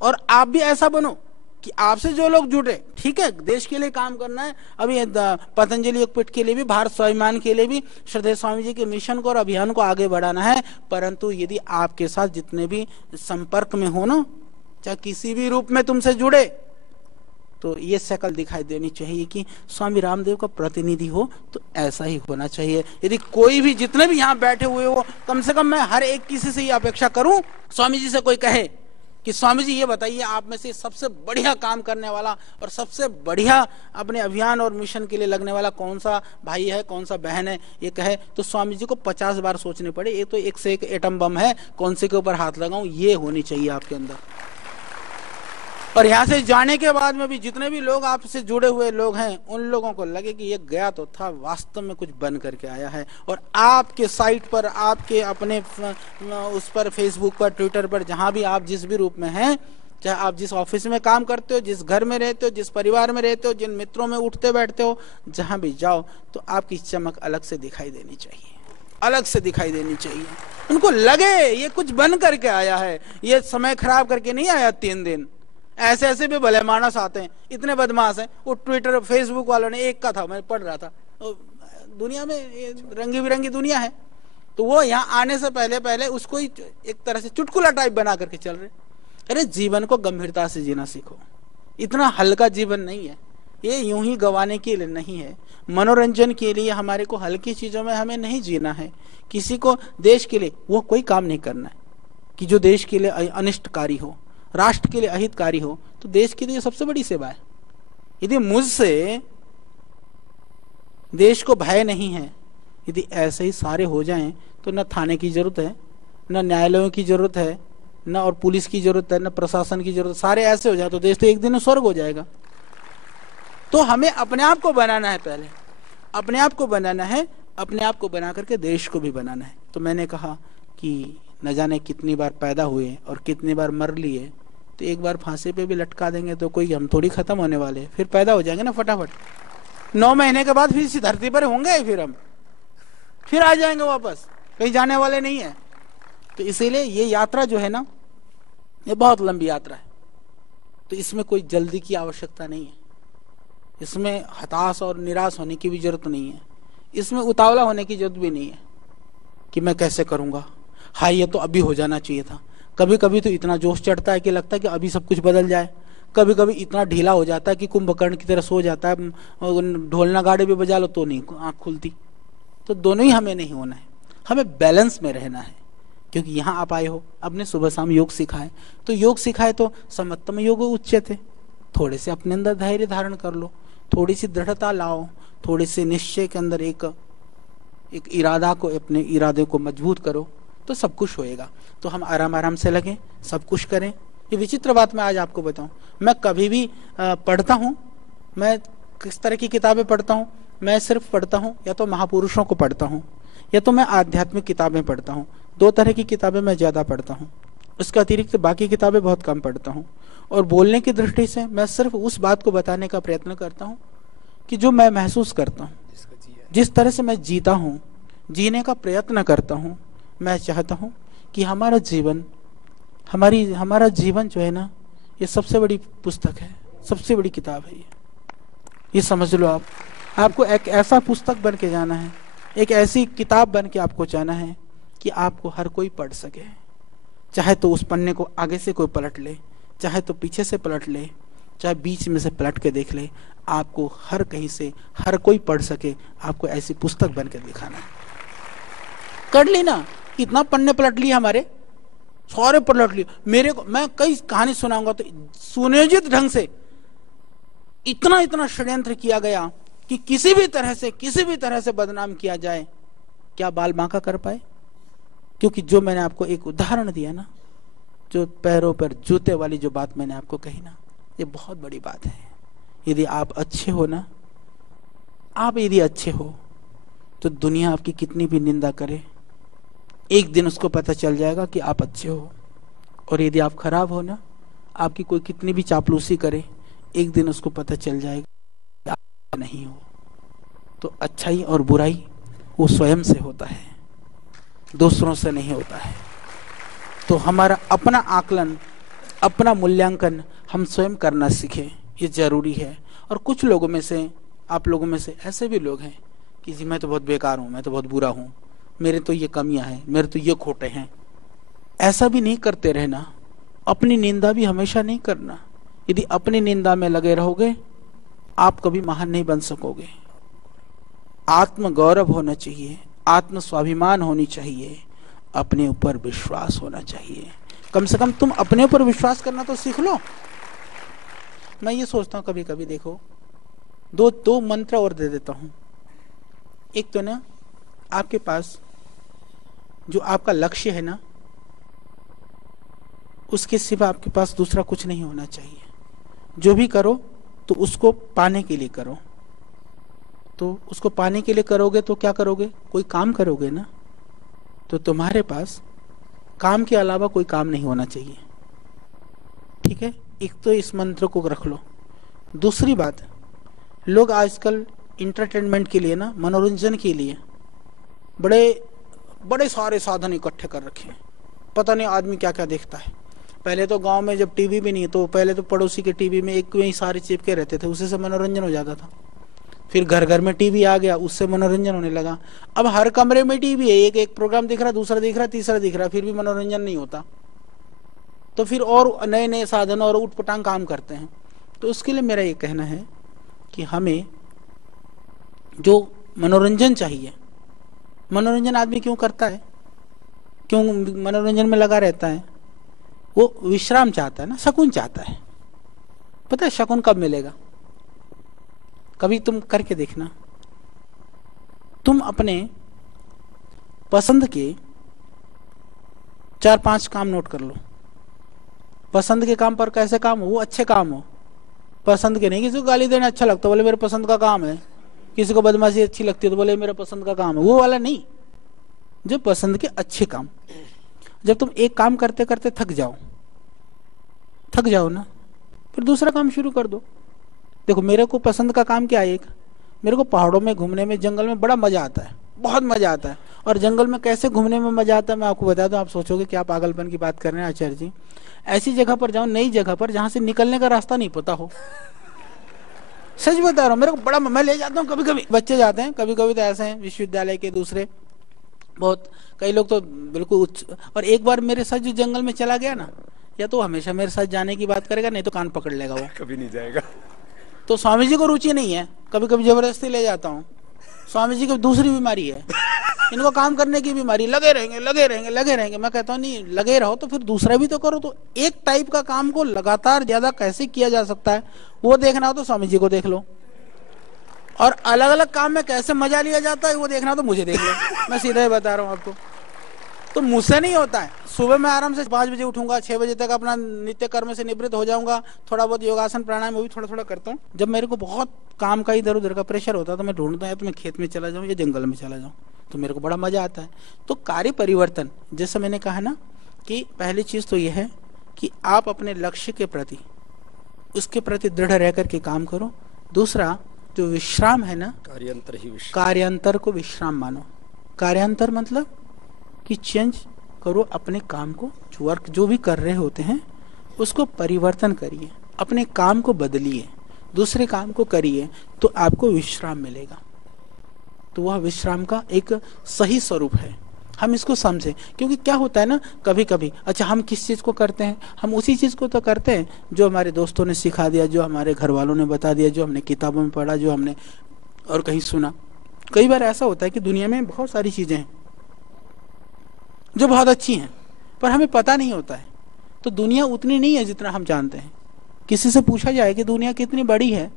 और आप भी ऐसा बनो कि आपसे जो लोग जुड़े, ठीक है देश के लिए काम करना है, अभी पतंजलि योगपीठ के लिए भी, भारत स्वाभिमान के लिए भी, श्रद्धेय स्वामी जी के मिशन को और अभियान को आगे बढ़ाना है। परंतु यदि आपके साथ जितने भी संपर्क में हो ना, चाहे किसी भी रूप में तुमसे जुड़े, तो ये शक्ल दिखाई देनी चाहिए कि स्वामी रामदेव का प्रतिनिधि हो, तो ऐसा ही होना चाहिए। यदि कोई भी, जितने भी यहाँ बैठे हुए हो, कम से कम मैं हर एक किसी से ये अपेक्षा करूं, स्वामी जी से कोई कहे कि स्वामी जी ये बताइए आप में से सबसे बढ़िया काम करने वाला और सबसे बढ़िया अपने अभियान और मिशन के लिए लगने वाला कौन सा भाई है, कौन सा बहन है, ये कहे तो स्वामी जी को 50 बार सोचने पड़े, ये तो एक से एक एटम बम है, कौन से के ऊपर हाथ लगाऊं, ये होनी चाहिए आपके अंदर। और यहाँ से जाने के बाद में भी जितने भी लोग आपसे जुड़े हुए लोग हैं, उन लोगों को लगे कि ये गया तो था, वास्तव में कुछ बन करके आया है। और आपके साइट पर, आपके अपने उस पर, फेसबुक पर, ट्विटर पर, जहां भी आप जिस भी रूप में हैं, चाहे आप जिस ऑफिस में काम करते हो, जिस घर में रहते हो, जिस परिवार में रहते हो, जिन मित्रों में उठते बैठते हो, जहां भी जाओ, तो आपकी चमक अलग से दिखाई देनी चाहिए, अलग से दिखाई देनी चाहिए। उनको लगे ये कुछ बन करके आया है, ये समय खराब करके नहीं आया 3 दिन। ऐसे ऐसे भी भले मानस आते हैं, इतने बदमाश हैं। वो ट्विटर फेसबुक वालों ने, एक का था मैं पढ़ रहा था, दुनिया में रंगी बिरंगी दुनिया है, तो वो यहाँ आने से पहले पहले उसको ही एक तरह से चुटकुला टाइप बना करके चल रहे। अरे जीवन को गंभीरता से जीना सीखो, इतना हल्का जीवन नहीं है, ये यूं ही गंवाने के लिए नहीं है। मनोरंजन के लिए हमारे को हल्की चीजों में हमें नहीं जीना है। किसी को देश के लिए वो कोई काम नहीं करना है कि जो देश के लिए अनिष्टकारी हो, राष्ट्र के लिए अहितकारी हो। तो देश के लिए सबसे बड़ी सेवा है। यदि मुझसे देश को भय नहीं है, यदि ऐसे ही सारे हो जाएं, तो न थाने की जरूरत है, न न्यायालयों की जरूरत है, न और पुलिस की जरूरत है, न प्रशासन की जरूरत। सारे ऐसे हो जाए तो देश तो एक दिन में स्वर्ग हो जाएगा। तो हमें अपने आप को बनाना है, पहले अपने आप को बनाना है, अपने आप को बना करके देश को भी बनाना है। तो मैंने कहा कि न जाने कितनी बार पैदा हुए और कितनी बार मर लिए, तो एक बार फांसी पे भी लटका देंगे तो कोई हम थोड़ी खत्म होने वाले, फिर पैदा हो जाएंगे ना फटाफट। 9 महीने के बाद फिर इसी धरती पर होंगे फिर हम। फिर आ जाएंगे वापस, कहीं जाने वाले नहीं है। तो इसीलिए ये यात्रा जो है ना, ये बहुत लंबी यात्रा है। तो इसमें कोई जल्दी की आवश्यकता नहीं है, इसमें हताश और निराश होने की भी जरूरत नहीं है, इसमें उतावला होने की जरूरत भी नहीं है कि मैं कैसे करूंगा, हाँ ये तो अभी हो जाना चाहिए था। कभी कभी तो इतना जोश चढ़ता है कि लगता है कि अभी सब कुछ बदल जाए। कभी कभी इतना ढीला हो जाता है कि कुंभकर्ण की तरह सो जाता है, ढोल नगाड़े भी बजा लो तो नहीं आंख खुलती। तो दोनों ही हमें नहीं होना है, हमें बैलेंस में रहना है। क्योंकि यहाँ आप आए हो, आपने सुबह शाम योग सिखाए, तो योग सिखाए तो समत्तम योग उच्यते, थोड़े से अपने अंदर धैर्य धारण कर लो, थोड़ी सी दृढ़ता लाओ, थोड़ी सी निश्चय के अंदर एक इरादा को, अपने इरादे को मजबूत करो, तो सब कुछ होएगा। तो हम आराम आराम से लगे, सब कुछ करें। ये विचित्र बात मैं आज आपको बताऊं, मैं कभी भी पढ़ता हूँ, मैं किस तरह की किताबें पढ़ता हूँ, मैं सिर्फ पढ़ता हूँ या तो महापुरुषों को पढ़ता हूँ या तो मैं आध्यात्मिक किताबें पढ़ता हूँ। दो तरह की किताबें मैं ज़्यादा पढ़ता हूँ, उसके अतिरिक्त बाकी किताबें बहुत कम पढ़ता हूँ। और बोलने की दृष्टि से मैं सिर्फ उस बात को बताने का प्रयत्न करता हूँ कि जो मैं महसूस करता हूँ, जिस तरह से मैं जीता हूँ, जीने का प्रयत्न करता हूँ। मैं चाहता हूँ कि हमारा जीवन, हमारा जीवन जो है ना, ये सबसे बड़ी पुस्तक है, सबसे बड़ी किताब है ये समझ लो आप। आपको एक ऐसा पुस्तक बन के जाना है, एक ऐसी किताब बन के आपको जाना है कि आपको हर कोई पढ़ सके। चाहे तो उस पन्ने को आगे से कोई पलट ले, चाहे तो पीछे से पलट ले, चाहे बीच में से पलट के देख ले, आपको हर कहीं से हर कोई पढ़ सके। आपको ऐसी पुस्तक बन के दिखाना है। कर ली ना, इतना पन्ने पलट लिए हमारे, सारे पलट लिए। मेरे को, मैं कई कहानी सुनाऊंगा तो सुनियोजित ढंग से इतना इतना षड्यंत्र किया गया कि किसी भी तरह से बदनाम किया जाए। क्या बाल बांका कर पाए? क्योंकि जो मैंने आपको एक उदाहरण दिया ना, जो पैरों पर जूते वाली जो बात मैंने आपको कही ना, ये बहुत बड़ी बात है। यदि आप अच्छे हो ना, आप यदि अच्छे हो तो दुनिया आपकी कितनी भी निंदा करे, एक दिन उसको पता चल जाएगा कि आप अच्छे हो। और यदि आप खराब हो ना, आपकी कोई कितनी भी चापलूसी करे, एक दिन उसको पता चल जाएगा कि आप नहीं हो। तो अच्छाई और बुराई वो स्वयं से होता है, दूसरों से नहीं होता है। तो हमारा अपना आकलन, अपना मूल्यांकन हम स्वयं करना सीखें, ये जरूरी है। और कुछ लोगों में से, आप लोगों में से ऐसे भी लोग हैं कि जी मैं तो बहुत बेकार हूँ, मैं तो बहुत बुरा हूँ, मेरे तो ये कमियां हैं, मेरे तो ये खोटे हैं। ऐसा भी नहीं करते रहना, अपनी निंदा भी हमेशा नहीं करना। यदि अपनी निंदा में लगे रहोगे, आप कभी महान नहीं बन सकोगे। आत्म गौरव होना चाहिए, आत्म स्वाभिमान होनी चाहिए, अपने ऊपर विश्वास होना चाहिए। कम से कम तुम अपने ऊपर विश्वास करना तो सीख लो। मैं ये सोचता हूँ कभी कभी, देखो, दो मंत्र और दे देता हूँ। एक तो ना, आपके पास जो आपका लक्ष्य है ना, उसके सिवा आपके पास दूसरा कुछ नहीं होना चाहिए। जो भी करो तो उसको पाने के लिए करो। तो उसको पाने के लिए करोगे तो क्या करोगे? कोई काम करोगे ना। तो तुम्हारे पास काम के अलावा कोई काम नहीं होना चाहिए, ठीक है? एक तो इस मंत्र को रख लो। दूसरी बात, लोग आजकल इंटरटेनमेंट के लिए ना, मनोरंजन के लिए बड़े बड़े सारे साधन इकट्ठे कर रखे हैं। पता नहीं आदमी क्या क्या देखता है। पहले तो गांव में जब टीवी भी नहीं, तो पहले तो पड़ोसी के टीवी में एक में ही सारे चिपके रहते थे, उसी से मनोरंजन हो जाता था। फिर घर घर में टीवी आ गया, उससे मनोरंजन होने लगा। अब हर कमरे में टीवी है, एक एक प्रोग्राम दिख रहा, दूसरा दिख रहा, तीसरा दिख रहा, फिर भी मनोरंजन नहीं होता। तो फिर और नए नए साधन और उटपटांग काम करते हैं। तो उसके लिए मेरा ये कहना है कि हमें जो मनोरंजन चाहिए, मनोरंजन आदमी क्यों करता है, क्यों मनोरंजन में लगा रहता है? वो विश्राम चाहता है ना, सुकून चाहता है। पता है सुकून कब मिलेगा? कभी तुम करके देखना, तुम अपने पसंद के 4-5 काम नोट कर लो। पसंद के काम पर कैसे काम हो, वो अच्छे काम हो। पसंद के नहीं, किसी को गाली देना अच्छा लगता है, बोले मेरे पसंद का काम है। किसी को बदमाशी अच्छी लगती है तो बोले मेरा पसंद का काम है। वो वाला नहीं, जो पसंद के अच्छे काम। जब तुम एक काम करते करते थक जाओ ना, फिर दूसरा काम शुरू कर दो। देखो, मेरे को पसंद का काम क्या है, एक मेरे को पहाड़ों में घूमने में, जंगल में बड़ा मजा आता है। बहुत मजा आता है। और जंगल में कैसे घूमने में मजा आता है मैं आपको बता दूं, आप सोचोगे क्या पागलपन की बात कर रहे हैं आचार्य जी। ऐसी जगह पर जाओ, नई जगह पर, जहां से निकलने का रास्ता नहीं पता हो। सच बता रहा हूँ, मेरे को बड़ा, मैं ले जाता हूँ, कभी कभी बच्चे जाते हैं, कभी कभी तो ऐसे हैं विश्वविद्यालय के दूसरे बहुत, कई लोग तो बिल्कुल उच्च। और एक बार मेरे साथ जो जंगल में चला गया ना, या तो हमेशा मेरे साथ जाने की बात करेगा, नहीं तो कान पकड़ लेगा वो, कभी नहीं जाएगा। तो स्वामी जी को रुचि नहीं है, कभी कभी जबरदस्ती ले जाता हूँ। स्वामी जी की दूसरी बीमारी है, इनको काम करने की बीमारी, लगे रहेंगे लगे रहेंगे लगे रहेंगे। मैं कहता हूँ नहीं, लगे रहो तो फिर दूसरा भी तो करो। तो एक टाइप का काम को लगातार ज्यादा कैसे किया जा सकता है वो देखना हो तो स्वामी जी को देख लो, और अलग अलग काम में कैसे मजा लिया जाता है वो देखना हो तो मुझे देख लो। मैं सीधा ही बता रहा हूँ आपको, तो मुझसे नहीं होता है। सुबह मैं आराम से 5 बजे उठूंगा, 6 बजे तक अपना नित्य कर्म से निवृत्त हो जाऊंगा, थोड़ा बहुत योगासन प्राणायाम वो भी थोड़ा थोड़ा करता हूँ। जब मेरे को बहुत काम का इधर उधर का प्रेशर होता है तो मैं ढूंढता हूँ तो मैं खेत में चला जाऊँ या जंगल में चला जाऊँ, तो मेरे को बड़ा मजा आता है। तो कार्य परिवर्तन, जैसे मैंने कहा ना कि पहली चीज तो यह है कि आप अपने लक्ष्य के प्रति, उसके प्रति दृढ़ रह करके काम करो। दूसरा जो विश्राम है ना, कार्यांतर ही विश्राम, कार्यांतर को विश्राम मानो। कार्यांतर मतलब कि चेंज करो अपने काम को, जो वर्क जो भी कर रहे होते हैं उसको परिवर्तन करिए, अपने काम को बदलिए, दूसरे काम को करिए, तो आपको विश्राम मिलेगा। तो वह विश्राम का एक सही स्वरूप है, हम इसको समझें। क्योंकि क्या होता है ना, कभी कभी अच्छा हम किस चीज को करते हैं, हम उसी चीज को तो करते हैं जो हमारे दोस्तों ने सिखा दिया, जो हमारे घर वालों ने बता दिया, जो हमने किताबों में पढ़ा, जो हमने और कहीं सुना। कई बार ऐसा होता है कि दुनिया में बहुत सारी चीजें हैं जो बहुत अच्छी हैं, पर हमें पता नहीं होता है। तो दुनिया उतनी नहीं है जितना हम जानते हैं। किसी से पूछा जाए कि दुनिया कितनी बड़ी है,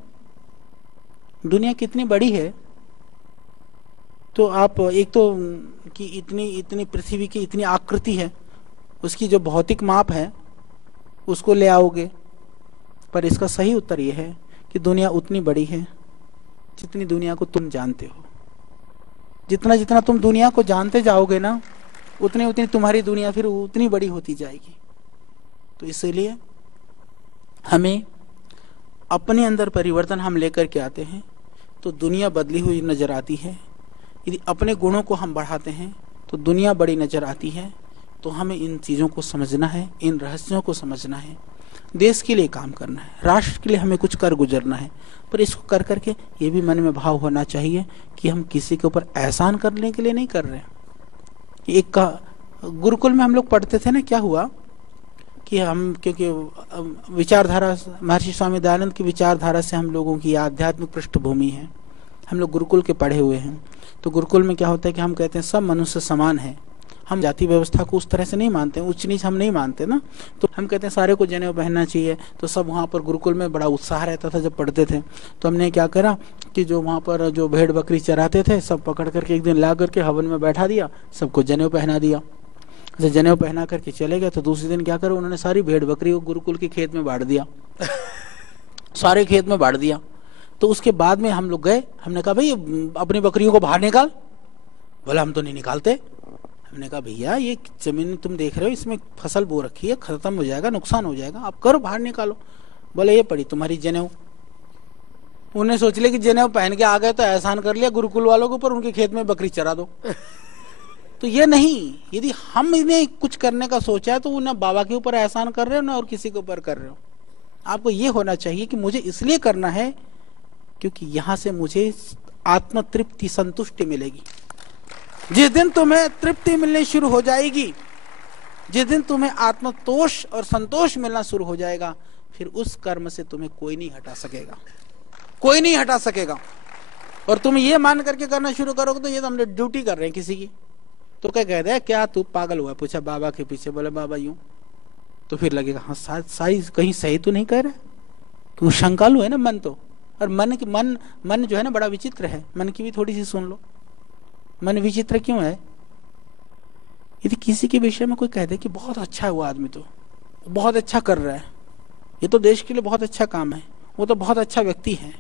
दुनिया कितनी बड़ी है, तो आप एक तो कि इतनी इतनी पृथ्वी की इतनी आकृति है, उसकी जो भौतिक माप है उसको ले आओगे। पर इसका सही उत्तर यह है कि दुनिया उतनी बड़ी है जितनी दुनिया को तुम जानते हो। जितना जितना तुम दुनिया को जानते जाओगे ना, उतनी उतनी तुम्हारी दुनिया फिर उतनी बड़ी होती जाएगी। तो इसीलिए हमें अपने अंदर परिवर्तन हम लेकर के आते हैं तो दुनिया बदली हुई नजर आती है। यदि अपने गुणों को हम बढ़ाते हैं तो दुनिया बड़ी नजर आती है। तो हमें इन चीज़ों को समझना है, इन रहस्यों को समझना है, देश के लिए काम करना है, राष्ट्र के लिए हमें कुछ कर गुजरना है। पर इसको कर करके ये भी मन में भाव होना चाहिए कि हम किसी के ऊपर एहसान करने के लिए नहीं कर रहे हैं। एक का गुरुकुल में हम लोग पढ़ते थे ना, क्या हुआ कि हम, क्योंकि विचारधारा महर्षि स्वामी दयानंद की विचारधारा से हम लोगों की आध्यात्मिक पृष्ठभूमि है, हम लोग गुरुकुल के पढ़े हुए हैं। तो गुरुकुल में क्या होता है कि हम कहते हैं सब मनुष्य समान है। हम जाति व्यवस्था को उस तरह से नहीं मानते, उच्च नीच हम नहीं मानते ना। तो हम कहते हैं सारे को जनेऊ पहनना चाहिए। तो सब वहाँ पर गुरुकुल में बड़ा उत्साह रहता था जब पढ़ते थे। तो हमने क्या करा कि जो वहाँ पर जो भेड़ बकरी चराते थे सब पकड़ करके एक दिन ला करके हवन में बैठा दिया, सबको जनेऊ पहना दिया। जब जनेऊ पहना करके चले गए तो दूसरे दिन क्या करा, उन्होंने सारी भेड़ बकरी को गुरुकुल के खेत में बांट दिया। सारे खेत में बांट दिया। तो उसके बाद में हम लोग गए, हमने कहा भाई अपनी बकरियों को बाहर निकाल। बोला हम तो नहीं निकालते। हमने कहा भैया ये जमीन तुम देख रहे हो, इसमें फसल बो रखी है, खत्म हो जाएगा, नुकसान हो जाएगा, आप करो बाहर निकालो। बोले ये पड़ी तुम्हारी जनेऊ। उन्हें सोच लिया कि जनेऊ पहन के आ गए तो एहसान कर लिया गुरुकुल वालों के ऊपर, उनके खेत में बकरी चरा दो। तो ये नहीं, यदि हम इन्हें कुछ करने का सोचा है तो उन्हें बाबा के ऊपर एहसान कर रहे हो ना और किसी के ऊपर कर रहे हो। आपको ये होना चाहिए कि मुझे इसलिए करना है क्योंकि यहां से मुझे आत्म तृप्ति संतुष्टि मिलेगी। जिस दिन तुम्हें तृप्ति मिलनी शुरू हो जाएगी, जिस दिन तुम्हें आत्मतोष और संतोष मिलना शुरू हो जाएगा, फिर उस कर्म से तुम्हें कोई नहीं हटा सकेगा, कोई नहीं हटा सकेगा। और तुम ये मान करके करना शुरू करोगे तो ये तो हम ड्यूटी कर रहे हैं किसी की। तो क्या कहते हैं, क्या तू पागल हुआ, पूछा बाबा के पीछे। बोले बाबा यूं। तो फिर लगेगा हाँ साई कहीं सही तो नहीं कह रहे, क्यों शंकालु है ना मन तो। और मन जो है ना बड़ा विचित्र है। मन की भी थोड़ी सी सुन लो, मन विचित्र क्यों है। यदि किसी के विषय में कोई कह दे कि बहुत अच्छा है वो आदमी, तो बहुत अच्छा कर रहा है, ये तो देश के लिए बहुत अच्छा काम है, वो तो बहुत अच्छा व्यक्ति है,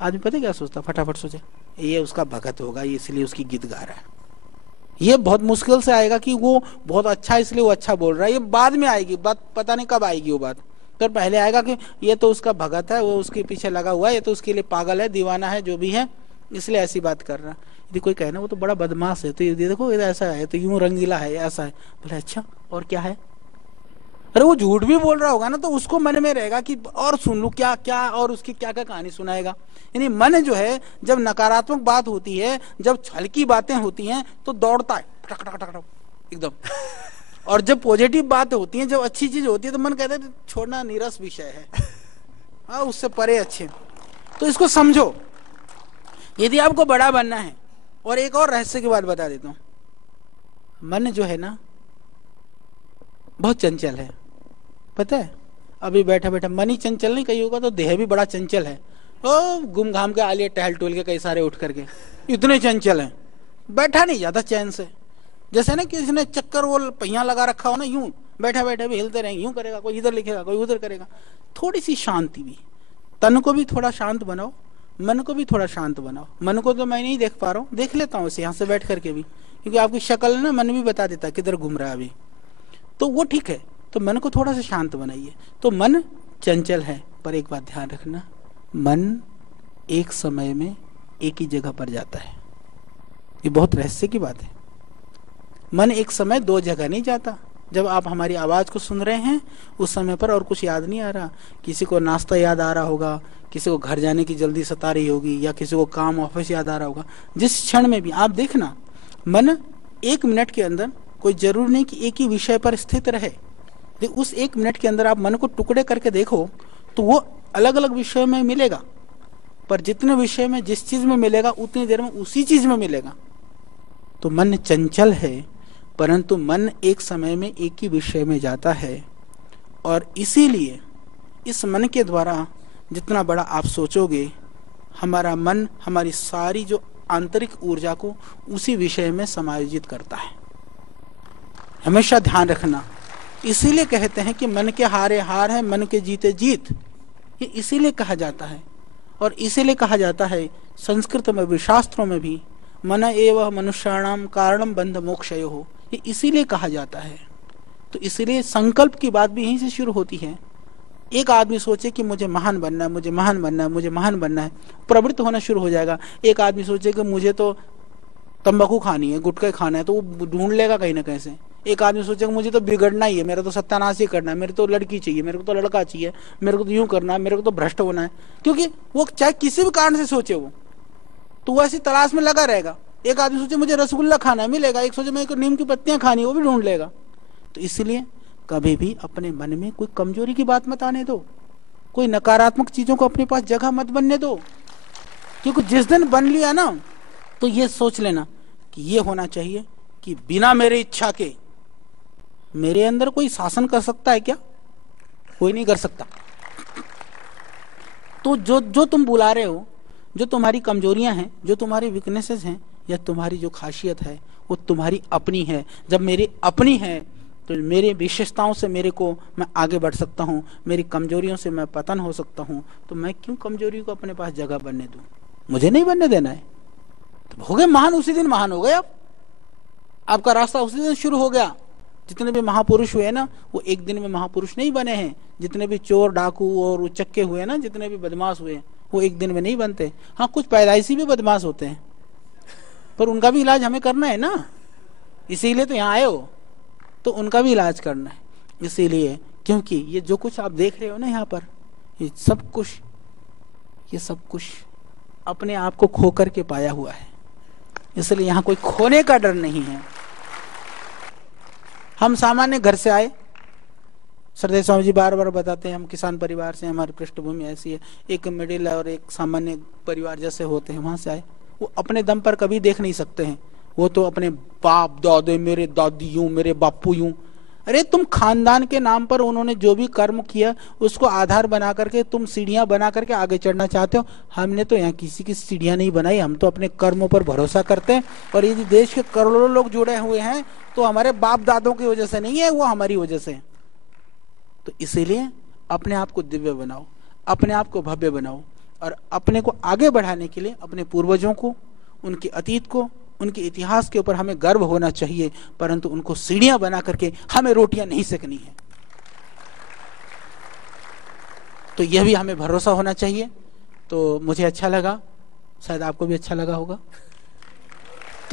आदमी पता क्या सोचता, फटाफट सोचे ये उसका भगत होगा, ये इसलिए उसकी गीत गा रहा है। ये बहुत मुश्किल से आएगा कि वो बहुत अच्छा है इसलिए वो अच्छा बोल रहा है। ये बाद में आएगी बात, पता नहीं कब आएगी वो बात। तो पहले आएगा कि ये तो उसका भगत है, वो उसके पीछे लगा हुआ है, ये तो उसके लिए पागल है, दीवाना है, जो भी है, इसलिए ऐसी बात कर रहा है। यदि कोई कहे ना वो तो बड़ा बदमाश है, तो ये देखो ये ऐसा है, तो यूं रंगीला है, ऐसा है, बोले अच्छा और क्या है? अरे वो झूठ भी बोल रहा होगा ना, तो उसको मन में रहेगा कि और सुन लूं क्या क्या, और उसकी क्या क्या कहानी सुनाएगा। यानी मन जो है, जब नकारात्मक बात होती है, जब हल्की बातें होती हैं तो दौड़ता है टक टक टक एकदम, और जब पॉजिटिव बातें होती हैं, जब अच्छी चीज होती है, तो मन कहता है छोड़ना, नीरस विषय है, हाँ उससे परे अच्छे। तो इसको समझो, यदि आपको बड़ा बनना है। और एक और रहस्य की बात बता देता हूं, मन जो है ना बहुत चंचल है, पता है? अभी बैठा बैठा मन ही चंचल नहीं कही होगा, तो देह भी बड़ा चंचल है। ओ घूम घाम के आ लिए टहल टोल के कई सारे उठ करके, इतने चंचल हैं, बैठा नहीं जाता चैन से। जैसे ना किसी ने चक्कर वो पहिया लगा रखा हो ना, यूं बैठा बैठे भी हिलते रहेंगे, यूं करेगा, कोई इधर लिखेगा, कोई उधर करेगा। थोड़ी सी शांति भी, तन को भी थोड़ा शांत बनाओ, मन को भी थोड़ा शांत बनाओ। मन को तो मैं नहीं देख पा रहा हूँ, देख लेता हूँ इसे यहाँ से बैठ करके भी, क्योंकि आपकी शक्ल ना मन भी बता देता है किधर घूम रहा है अभी, तो वो ठीक है। तो मन को थोड़ा सा शांत बनाइए। तो मन चंचल है, पर एक बात ध्यान रखना, मन एक समय में एक ही जगह पर जाता है। ये बहुत रहस्य की बात है। मन एक समय दो जगह नहीं जाता। जब आप हमारी आवाज को सुन रहे हैं उस समय पर और कुछ याद नहीं आ रहा, किसी को नाश्ता याद आ रहा होगा, किसी को घर जाने की जल्दी सता रही होगी, या किसी को काम ऑफिस याद आ रहा होगा। जिस क्षण में भी आप देखना, मन 1 मिनट के अंदर, कोई जरूर नहीं कि एक ही विषय पर स्थित रहे, उस 1 मिनट के अंदर आप मन को टुकड़े करके देखो तो वो अलग अलग विषय में मिलेगा, पर जितने विषय में जिस चीज में मिलेगा उतनी देर में उसी चीज में मिलेगा। तो मन चंचल है, परंतु मन एक समय में एक ही विषय में जाता है, और इसीलिए इस मन के द्वारा जितना बड़ा आप सोचोगे, हमारा मन हमारी सारी जो आंतरिक ऊर्जा को उसी विषय में समायोजित करता है। हमेशा ध्यान रखना। इसीलिए कहते हैं कि मन के हारे हार है, मन के जीते जीत। ये इसीलिए कहा जाता है, और इसीलिए कहा जाता है संस्कृत में भी, शास्त्रों में भी, मन एव मनुष्याणाम कारणम बंध मोक्षयो, ये इसीलिए कहा जाता है। तो इसीलिए संकल्प की बात भी यहीं से शुरू होती है। एक आदमी सोचे कि मुझे महान बनना है, मुझे महान बनना है, मुझे महान बनना है, प्रवृत्त होना शुरू हो जाएगा। एक आदमी सोचे कि मुझे तो तंबाकू खानी है, गुटखा खाना है, तो वो ढूंढ लेगा कहीं ना कहीं से। एक आदमी सोचेगा मुझे तो बिगड़ना ही है, मेरा तो सत्यानाश ही करना है, मेरे तो लड़की चाहिए, मेरे को तो लड़का चाहिए, मेरे को तो यूं करना है, मेरे को तो भ्रष्ट होना है। क्योंकि वो चाहे किसी भी कारण से सोचे, वो तो वो ऐसी तलाश में लगा रहेगा। एक आदमी सोचे मुझे रसगुल्ला खाना है, मिलेगा। एक सोचे मेरे को नीम की पत्तियां खानी, वो भी ढूंढ लेगा। तो इसलिए कभी भी अपने मन में कोई कमजोरी की बात मत आने दो, कोई नकारात्मक चीजों को अपने पास जगह मत बनने दो। क्योंकि जिस दिन बन लिया ना, तो ये सोच लेना कि ये होना चाहिए कि बिना मेरे इच्छा के मेरे अंदर कोई शासन कर सकता है क्या? कोई नहीं कर सकता। तो जो तुम बुला रहे हो, जो तुम्हारी कमजोरियां हैं, जो तुम्हारी वीकनेसेस हैं, या तुम्हारी जो खासियत है, वो तुम्हारी अपनी है। जब मेरी अपनी है तो मेरी विशेषताओं से मेरे को मैं आगे बढ़ सकता हूँ, मेरी कमजोरियों से मैं पतन हो सकता हूँ। तो मैं क्यों कमजोरी को अपने पास जगह बनने दूं? मुझे नहीं बनने देना है। तो हो गए महान, उसी दिन महान हो गए आप। आपका रास्ता उसी दिन शुरू हो गया। जितने भी महापुरुष हुए ना, वो एक दिन में महापुरुष नहीं बने हैं। जितने भी चोर डाकू और उचक्के हुए ना, जितने भी बदमाश हुए, वो एक दिन में नहीं बनते। हाँ, कुछ पैदाइशी भी बदमाश होते हैं, पर उनका भी इलाज हमें करना है ना, इसीलिए तो यहाँ आए हो। तो उनका भी इलाज करना है। इसीलिए, क्योंकि ये जो कुछ आप देख रहे हो ना यहाँ पर, ये सब कुछ अपने आप को खो करके पाया हुआ है। इसलिए यहाँ कोई खोने का डर नहीं है। हम सामान्य घर से आए, सरदेव स्वामी जी बार बार बताते हैं, हम किसान परिवार से, हमारी पृष्ठभूमि ऐसी है, एक मिडिल और एक सामान्य परिवार जैसे होते हैं, वहां से आए। वो अपने दम पर कभी देख नहीं सकते हैं। वो तो अपने बाप दादे, मेरे दादी यूं, मेरे बापू यूं। अरे तुम खानदान के नाम पर उन्होंने जो भी कर्म किया उसको आधार बना करके तुम सीढ़ियां बना करके आगे चढ़ना चाहते हो। हमने तो यहाँ किसी की सीढ़ियां नहीं बनाई, हम तो अपने कर्मों पर भरोसा करते हैं। और यदि देश के करोड़ों लोग जुड़े हुए हैं तो हमारे बाप दादों की वजह से नहीं है, वो हमारी वजह से। तो इसीलिए अपने आप को दिव्य बनाओ, अपने आप को भव्य बनाओ, और अपने को आगे बढ़ाने के लिए अपने पूर्वजों को, उनके अतीत को, उनके इतिहास के ऊपर हमें गर्व होना चाहिए। परंतु उनको सीढ़ियां बना करके हमें रोटियां नहीं सेकनी है। तो यह भी हमें भरोसा होना चाहिए। तो मुझे अच्छा लगा, शायद आपको भी अच्छा लगा होगा।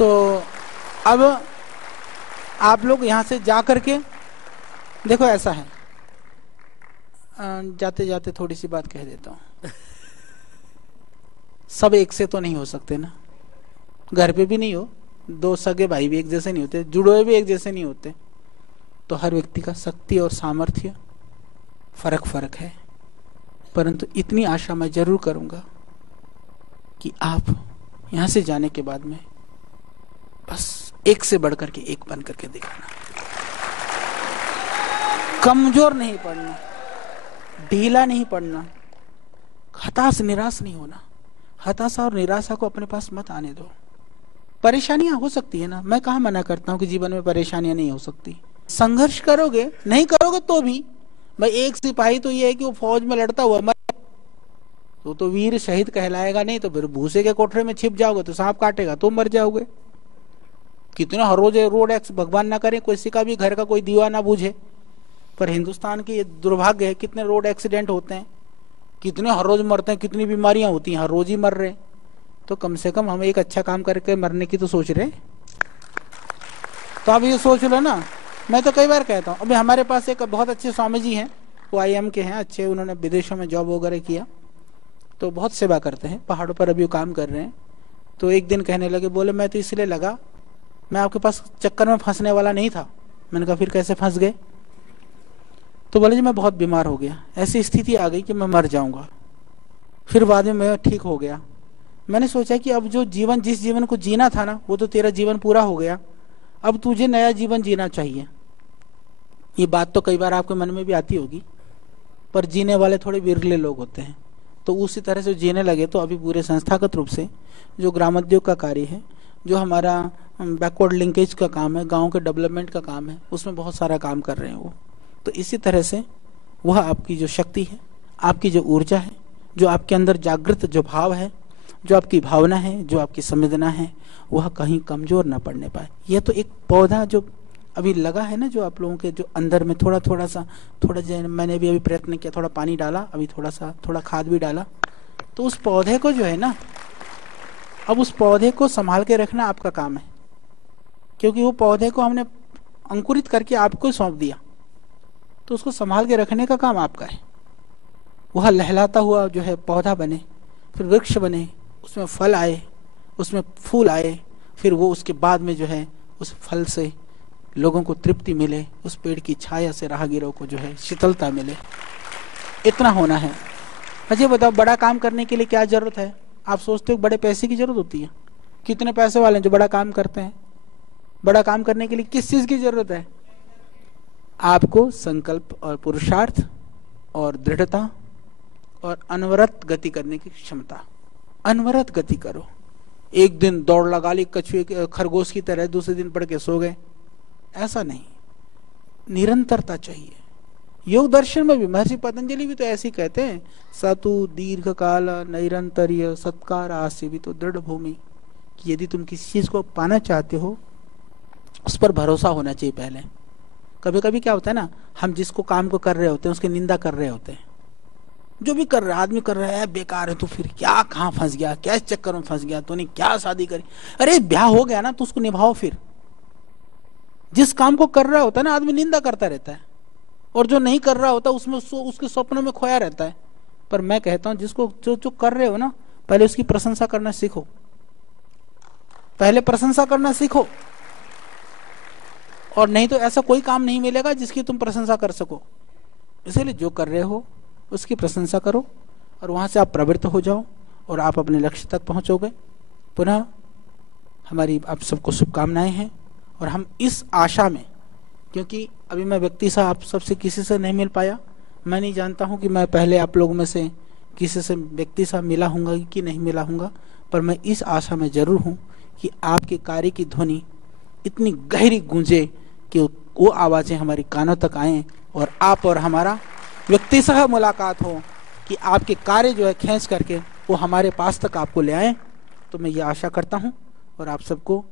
तो अब आप लोग यहाँ से जा करके देखो, ऐसा है, जाते जाते थोड़ी सी बात कह देता हूँ। सब एक से तो नहीं हो सकते ना, घर पे भी नहीं हो, दो सगे भाई भी एक जैसे नहीं होते, जुड़े भी एक जैसे नहीं होते। तो हर व्यक्ति का शक्ति और सामर्थ्य फर्क फर्क है। परंतु इतनी आशा मैं जरूर करूंगा कि आप यहां से जाने के बाद में बस एक से बढ़कर के एक बन करके दिखाना, कमजोर नहीं पड़ना, ढीला नहीं पड़ना, हताश निराश नहीं होना। हताशा और निराशा को अपने पास मत आने दो। परेशानियां हो सकती है ना, मैं कहाँ मना करता हूं कि जीवन में परेशानियां नहीं हो सकती। संघर्ष करोगे, नहीं करोगे तो भी, भाई एक सिपाही तो ये है कि वो फौज में लड़ता हुआ मर तो वीर शहीद कहलाएगा नहीं, तो फिर भूसे के कोठरे में छिप जाओगे तो सांप काटेगा तो मर जाओगे। कितना हर रोज रोड एक्स, भगवान ना करे किसी का भी घर का कोई दीवा ना बूझे, पर हिंदुस्तान की ये दुर्भाग्य है, कितने रोड एक्सीडेंट होते हैं, कितने हर रोज मरते हैं, कितनी बीमारियां होती हैं, हर रोज ही मर रहे। तो कम से कम हम एक अच्छा काम करके मरने की तो सोच रहे। तो आप ये सोच लो ना। मैं तो कई बार कहता हूँ, अभी हमारे पास एक बहुत अच्छे स्वामी जी हैं, वो IIM के हैं, अच्छे, उन्होंने विदेशों में जॉब वगैरह किया, तो बहुत सेवा करते हैं, पहाड़ों पर अभी वो काम कर रहे हैं। तो एक दिन कहने लगे, बोले मैं तो इसलिए लगा, मैं आपके पास चक्कर में फंसने वाला नहीं था। मैंने कहा फिर कैसे फंस गए? तो बोले जी मैं बहुत बीमार हो गया, ऐसी स्थिति आ गई कि मैं मर जाऊंगा। फिर बाद में मैं ठीक हो गया। मैंने सोचा कि अब जो जीवन, जिस जीवन को जीना था ना, वो तो तेरा जीवन पूरा हो गया, अब तुझे नया जीवन जीना चाहिए। ये बात तो कई बार आपके मन में भी आती होगी, पर जीने वाले थोड़े विरले लोग होते हैं। तो उसी तरह से जीने लगे। तो अभी पूरे संस्थागत रूप से जो ग्रामोद्योग का कार्य है, जो हमारा बैकवर्ड लिंकेज का काम है, गाँव के डेवलपमेंट का काम है, उसमें बहुत सारा काम कर रहे हैं वो। तो इसी तरह से वह आपकी जो शक्ति है, आपकी जो ऊर्जा है, जो आपके अंदर जागृत जो भाव है, जो आपकी भावना है, जो आपकी संवेदना है, वह कहीं कमजोर ना पड़ने पाए। यह तो एक पौधा जो अभी लगा है ना, जो आप लोगों के जो अंदर में थोड़ा सा मैंने भी अभी प्रयत्न किया, थोड़ा पानी डाला, अभी थोड़ा खाद भी डाला। तो उस पौधे को जो है ना, अब उस पौधे को संभाल के रखना आपका काम है, क्योंकि वो पौधे को हमने अंकुरित करके आपको सौंप दिया, तो उसको संभाल के रखने का काम आपका है। वह लहलाता हुआ जो है पौधा बने, फिर वृक्ष बने, उसमें फल आए, उसमें फूल आए, फिर वो उसके बाद में जो है उस फल से लोगों को तृप्ति मिले, उस पेड़ की छाया से राहगीरों को जो है शीतलता मिले। इतना होना है। अच्छा बताओ, बड़ा काम करने के लिए क्या जरूरत है? आप सोचते हो बड़े पैसे की जरूरत होती है? कितने पैसे वाले हैं जो बड़ा काम करते हैं? बड़ा काम करने के लिए किस चीज की जरूरत है? आपको संकल्प और पुरुषार्थ और दृढ़ता और अनवरत गति करने की क्षमता। अनवरत गति करो। एक दिन दौड़ लगा ली कछुए खरगोश की तरह, दूसरे दिन पढ़ के सो गए, ऐसा नहीं। निरंतरता चाहिए। योग दर्शन में भी महर्षि पतंजलि भी तो ऐसे ही कहते हैं, सतु दीर्घ काल नैरंतर्य सत्कार आसेवित तो दृढ़ भूमि, कि यदि तुम किसी चीज को पाना चाहते हो, उस पर भरोसा होना चाहिए पहले। कभी कभी क्या होता है ना, हम जिसको काम को कर रहे होते हैं उसकी निंदा कर रहे होते हैं। जो भी कर रहा है आदमी कर रहा है, बेकार है, तो फिर क्या, कहाँ फंस गया, क्या इस चक्कर में फंस गया, तूने क्या शादी करी? अरे ब्याह हो गया ना, तो उसको निभाओ। फिर जिस काम को कर रहा होता है ना, आदमी निंदा करता रहता है, और जो नहीं कर रहा होता उसमें उसके सपनों में खोया रहता है। पर मैं कहता हूं, जिसको जो कर रहे हो ना, पहले उसकी प्रशंसा करना सीखो। पहले प्रशंसा करना सीखो, और नहीं तो ऐसा कोई काम नहीं मिलेगा जिसकी तुम प्रशंसा कर सको। इसीलिए जो कर रहे हो उसकी प्रशंसा करो, और वहां से आप प्रवृत्त हो जाओ, और आप अपने लक्ष्य तक पहुंचोगे। पुनः हमारी आप सबको शुभकामनाएं हैं, और हम इस आशा में, क्योंकि अभी मैं व्यक्ति सा आप सबसे किसी से नहीं मिल पाया, मैं नहीं जानता हूं कि मैं पहले आप लोगों में से किसी से व्यक्ति सा मिला हूँगा कि नहीं मिला हूँगा, पर मैं इस आशा में जरूर हूँ कि आपके कार्य की ध्वनि इतनी गहरी गूंजे कि वो आवाज़ें हमारी कानों तक आएँ, और आप और हमारा व्यक्ति सह मुलाकात हो, कि आपके कार्य जो है खींच करके वो हमारे पास तक आपको ले आए। तो मैं ये आशा करता हूँ, और आप सबको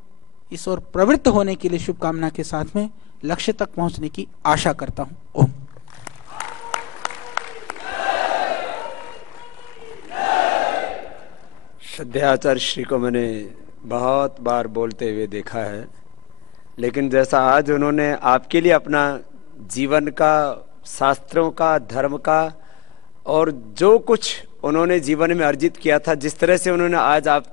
इस ओर प्रवृत्त होने के लिए शुभकामना के साथ में लक्ष्य तक पहुंचने की आशा करता हूँ। ओम। श्रद्धाचार्य श्री को मैंने बहुत बार बोलते हुए देखा है, लेकिन जैसा आज उन्होंने आपके लिए अपना जीवन का, शास्त्रों का, धर्म का और जो कुछ उन्होंने जीवन में अर्जित किया था, जिस तरह से उन्होंने आज आप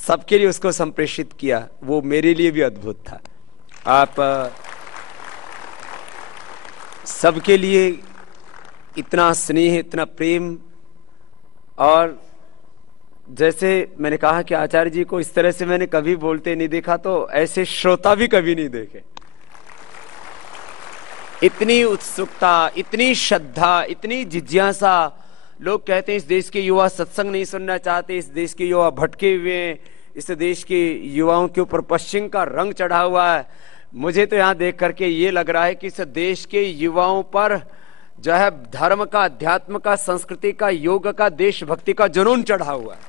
सबके लिए उसको संप्रेषित किया, वो मेरे लिए भी अद्भुत था। आप सबके लिए इतना स्नेह, इतना प्रेम, और जैसे मैंने कहा कि आचार्य जी को इस तरह से मैंने कभी बोलते नहीं देखा, तो ऐसे श्रोता भी कभी नहीं देखे। इतनी उत्सुकता, इतनी श्रद्धा, इतनी जिज्ञासा। लोग कहते हैं इस देश के युवा सत्संग नहीं सुनना चाहते, इस देश के युवा भटके हुए हैं, इस देश के युवाओं के ऊपर पश्चिम का रंग चढ़ा हुआ है। मुझे तो यहाँ देख करके ये लग रहा है कि इस देश के युवाओं पर जो है धर्म का, अध्यात्म का, संस्कृति का, योग का, देशभक्ति का जुनून चढ़ा हुआ है।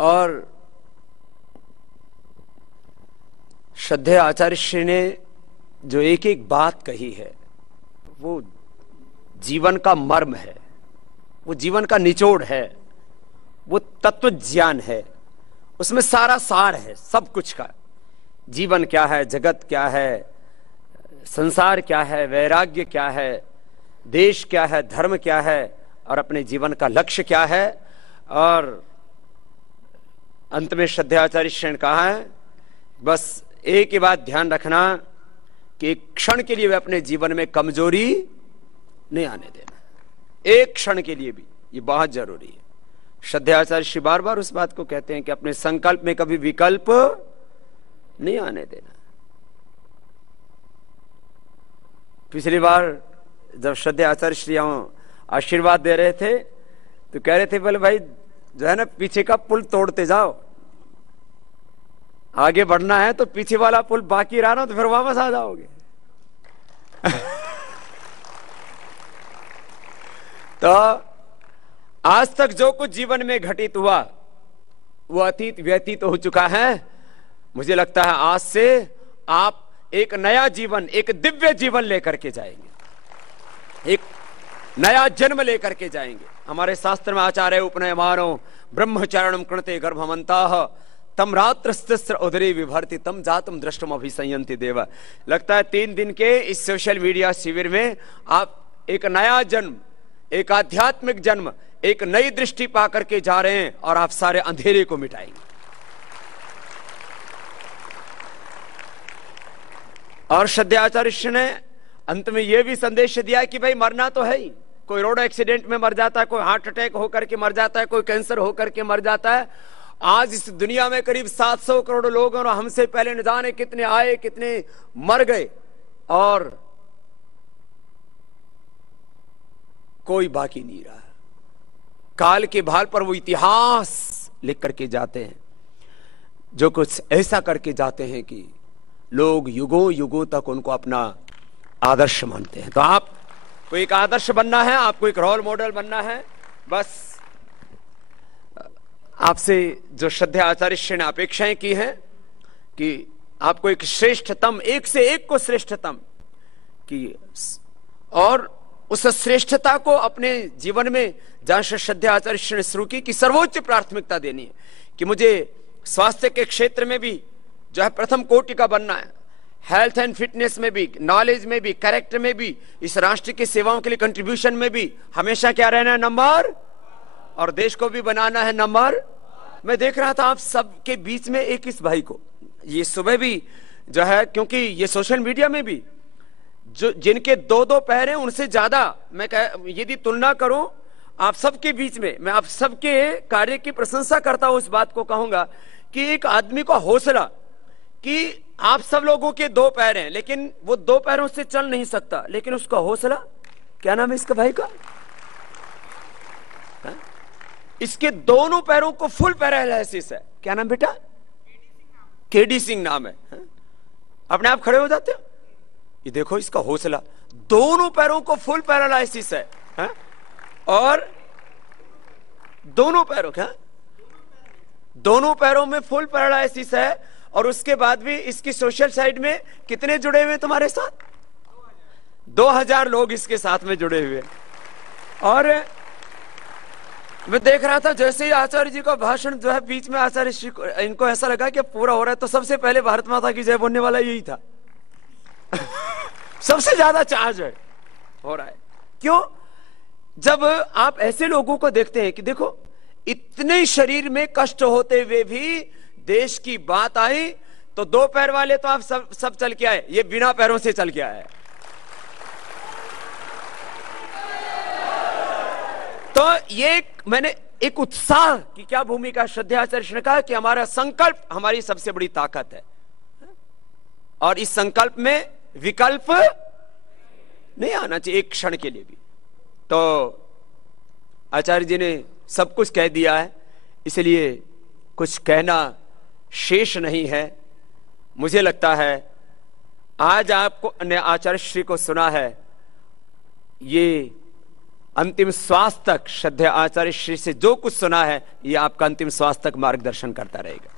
और श्रद्धेय आचार्य श्री ने जो एक एक बात कही है, वो जीवन का मर्म है, वो जीवन का निचोड़ है, वो तत्व ज्ञान है, उसमें सारा सार है सब कुछ का। जीवन क्या है, जगत क्या है, संसार क्या है, वैराग्य क्या है, देश क्या है, धर्म क्या है, और अपने जीवन का लक्ष्य क्या है। और अंत में श्रद्धेय आचार्य श्री ने कहा है, बस एक ही बात ध्यान रखना कि एक क्षण के लिए वे अपने जीवन में कमजोरी नहीं आने देना, एक क्षण के लिए भी, ये बहुत जरूरी है। श्रद्धेय आचार्य श्री बार बार उस बात को कहते हैं कि अपने संकल्प में कभी विकल्प नहीं आने देना। पिछली बार जब श्रद्धेय आचार्य श्री आशीर्वाद दे रहे थे तो कह रहे थे, बोले भाई जो है ना, पीछे का पुल तोड़ते जाओ, आगे बढ़ना है तो पीछे वाला पुल बाकी रहा ना तो फिर वापस आ जाओगे। तो आज तक जो कुछ जीवन में घटित हुआ वो अतीत व्यतीत हो चुका है। मुझे लगता है आज से आप एक नया जीवन, एक दिव्य जीवन लेकर के जाएंगे, एक नया जन्म लेकर के जाएंगे। हमारे शास्त्र में आचार्य उपनयमानो ब्रह्मचारणम कृणते गर्भमंताः तम रात्रस्त्र उदरी विभर्ति तम जातम दृष्टम अभिसंयंति देव। लगता है 3 दिन के इस सोशल मीडिया शिविर में आप एक नया जन्म, एक आध्यात्मिक जन्म, एक नई दृष्टि पा करके जा रहे हैं और आप सारे अंधेरे को मिटाएंगे। और श्रद्धेय आचार्य श्री ने अंत में यह भी संदेश दिया कि भाई मरना तो है ही, कोई रोड एक्सीडेंट में मर जाता है, कोई हार्ट अटैक होकर के मर जाता है, कोई कैंसर होकर के मर जाता है। आज इस दुनिया में करीब 700 करोड़ लोग हैं और हमसे पहले न जाने कितने आए, कितने मर गए, और कोई बाकी नहीं रहा। काल के भाल पर वो इतिहास लिख करके जाते हैं, जो कुछ ऐसा करके जाते हैं कि लोग युगों युगों तक उनको अपना आदर्श मानते हैं। तो आपको एक आदर्श बनना है, आपको एक रोल मॉडल बनना है। बस आपसे जो श्रद्धेय आचार्य श्री ने अपेक्षाएं की हैं कि आपको एक श्रेष्ठतम, एक से एक को श्रेष्ठतम की, और उस श्रेष्ठता को अपने जीवन में, जहां से श्रद्धेय आचार्य श्री ने शुरू की कि सर्वोच्च प्राथमिकता देनी है कि मुझे स्वास्थ्य के क्षेत्र में भी जो है प्रथम कोटि का बनना है, हेल्थ एंड फिटनेस में भी, नॉलेज में भी, कैरेक्टर में भी, इस राष्ट्र की सेवाओं के लिए कंट्रीब्यूशन में भी हमेशा क्या रहना है, नंबर, और देश को भी बनाना है नंबर। मैं देख रहा था आप सबके बीच में एक इस भाई को, ये सुबह भी जो है, क्योंकि ये सोशल मीडिया में भी जो जिनके 2-2 पैर हैं उनसे ज्यादा मैं यदि तुलना करूं आप सबके बीच में, मैं आप सबके कार्य की प्रशंसा करता हूं। इस बात को कहूंगा कि एक आदमी का हौसला, कि आप सब लोगों के 2 पैर हैं लेकिन वो 2 पैरों से चल नहीं सकता, लेकिन उसका हौसला, क्या नाम है इसका भाई का, इसके दोनों पैरों को फुल पैरालिसिस है। क्या नाम बेटा? केडी सिंह नाम है। अपने आप खड़े हो जाते हो। ये देखो इसका हौसला, दोनों पैरों को फुल पैरालिसिस है, और दोनों पैरों, क्या दोनों पैरों में फुल पैरालिसिस है, और उसके बाद भी इसकी सोशल साइड में कितने जुड़े हुए तुम्हारे साथ? 2000 लोग इसके साथ में जुड़े हुए। और मैं देख रहा था जैसे ही आचार्य जी का भाषण जो है बीच में आचार्य श्री को इनको ऐसा लगा कि पूरा हो रहा है, तो सबसे पहले भारत माता की जय बोलने वाला यही था। सबसे ज्यादा चार्ज है हो रहा है। क्यों? जब आप ऐसे लोगों को देखते हैं कि देखो इतने शरीर में कष्ट होते हुए भी देश की बात आई तो 2 पैर वाले तो आप सब चल के आए, ये बिना पैरों से चल के आए। तो ये मैंने एक उत्साह की क्या भूमिका श्रद्धेय आचार्य ने कहा कि हमारा संकल्प हमारी सबसे बड़ी ताकत है, और इस संकल्प में विकल्प नहीं आना चाहिए एक क्षण के लिए भी। तो आचार्य जी ने सब कुछ कह दिया है, इसलिए कुछ कहना शेष नहीं है। मुझे लगता है आज आपको ने आचार्य श्री को सुना है, ये अंतिम श्वास तक श्रद्धेय आचार्य श्री से जो कुछ सुना है ये आपका अंतिम श्वास तक मार्गदर्शन करता रहेगा।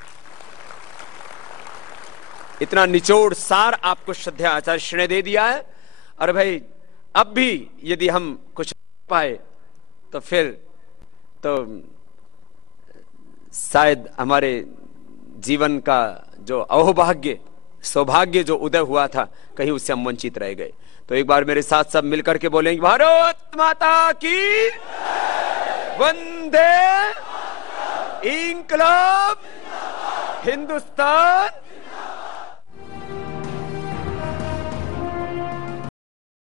इतना निचोड़ सार आपको श्रद्धेय आचार्य श्री ने दे दिया है। और भाई अब भी यदि हम कुछ पाए तो फिर तो शायद हमारे जीवन का जो अहोभाग्य सौभाग्य जो उदय हुआ था कहीं उससे हम वंचित रह गए। तो एक बार मेरे साथ सब मिलकर के बोलेंगे, भारत माता की वंदे इंकलाब हिंदुस्तान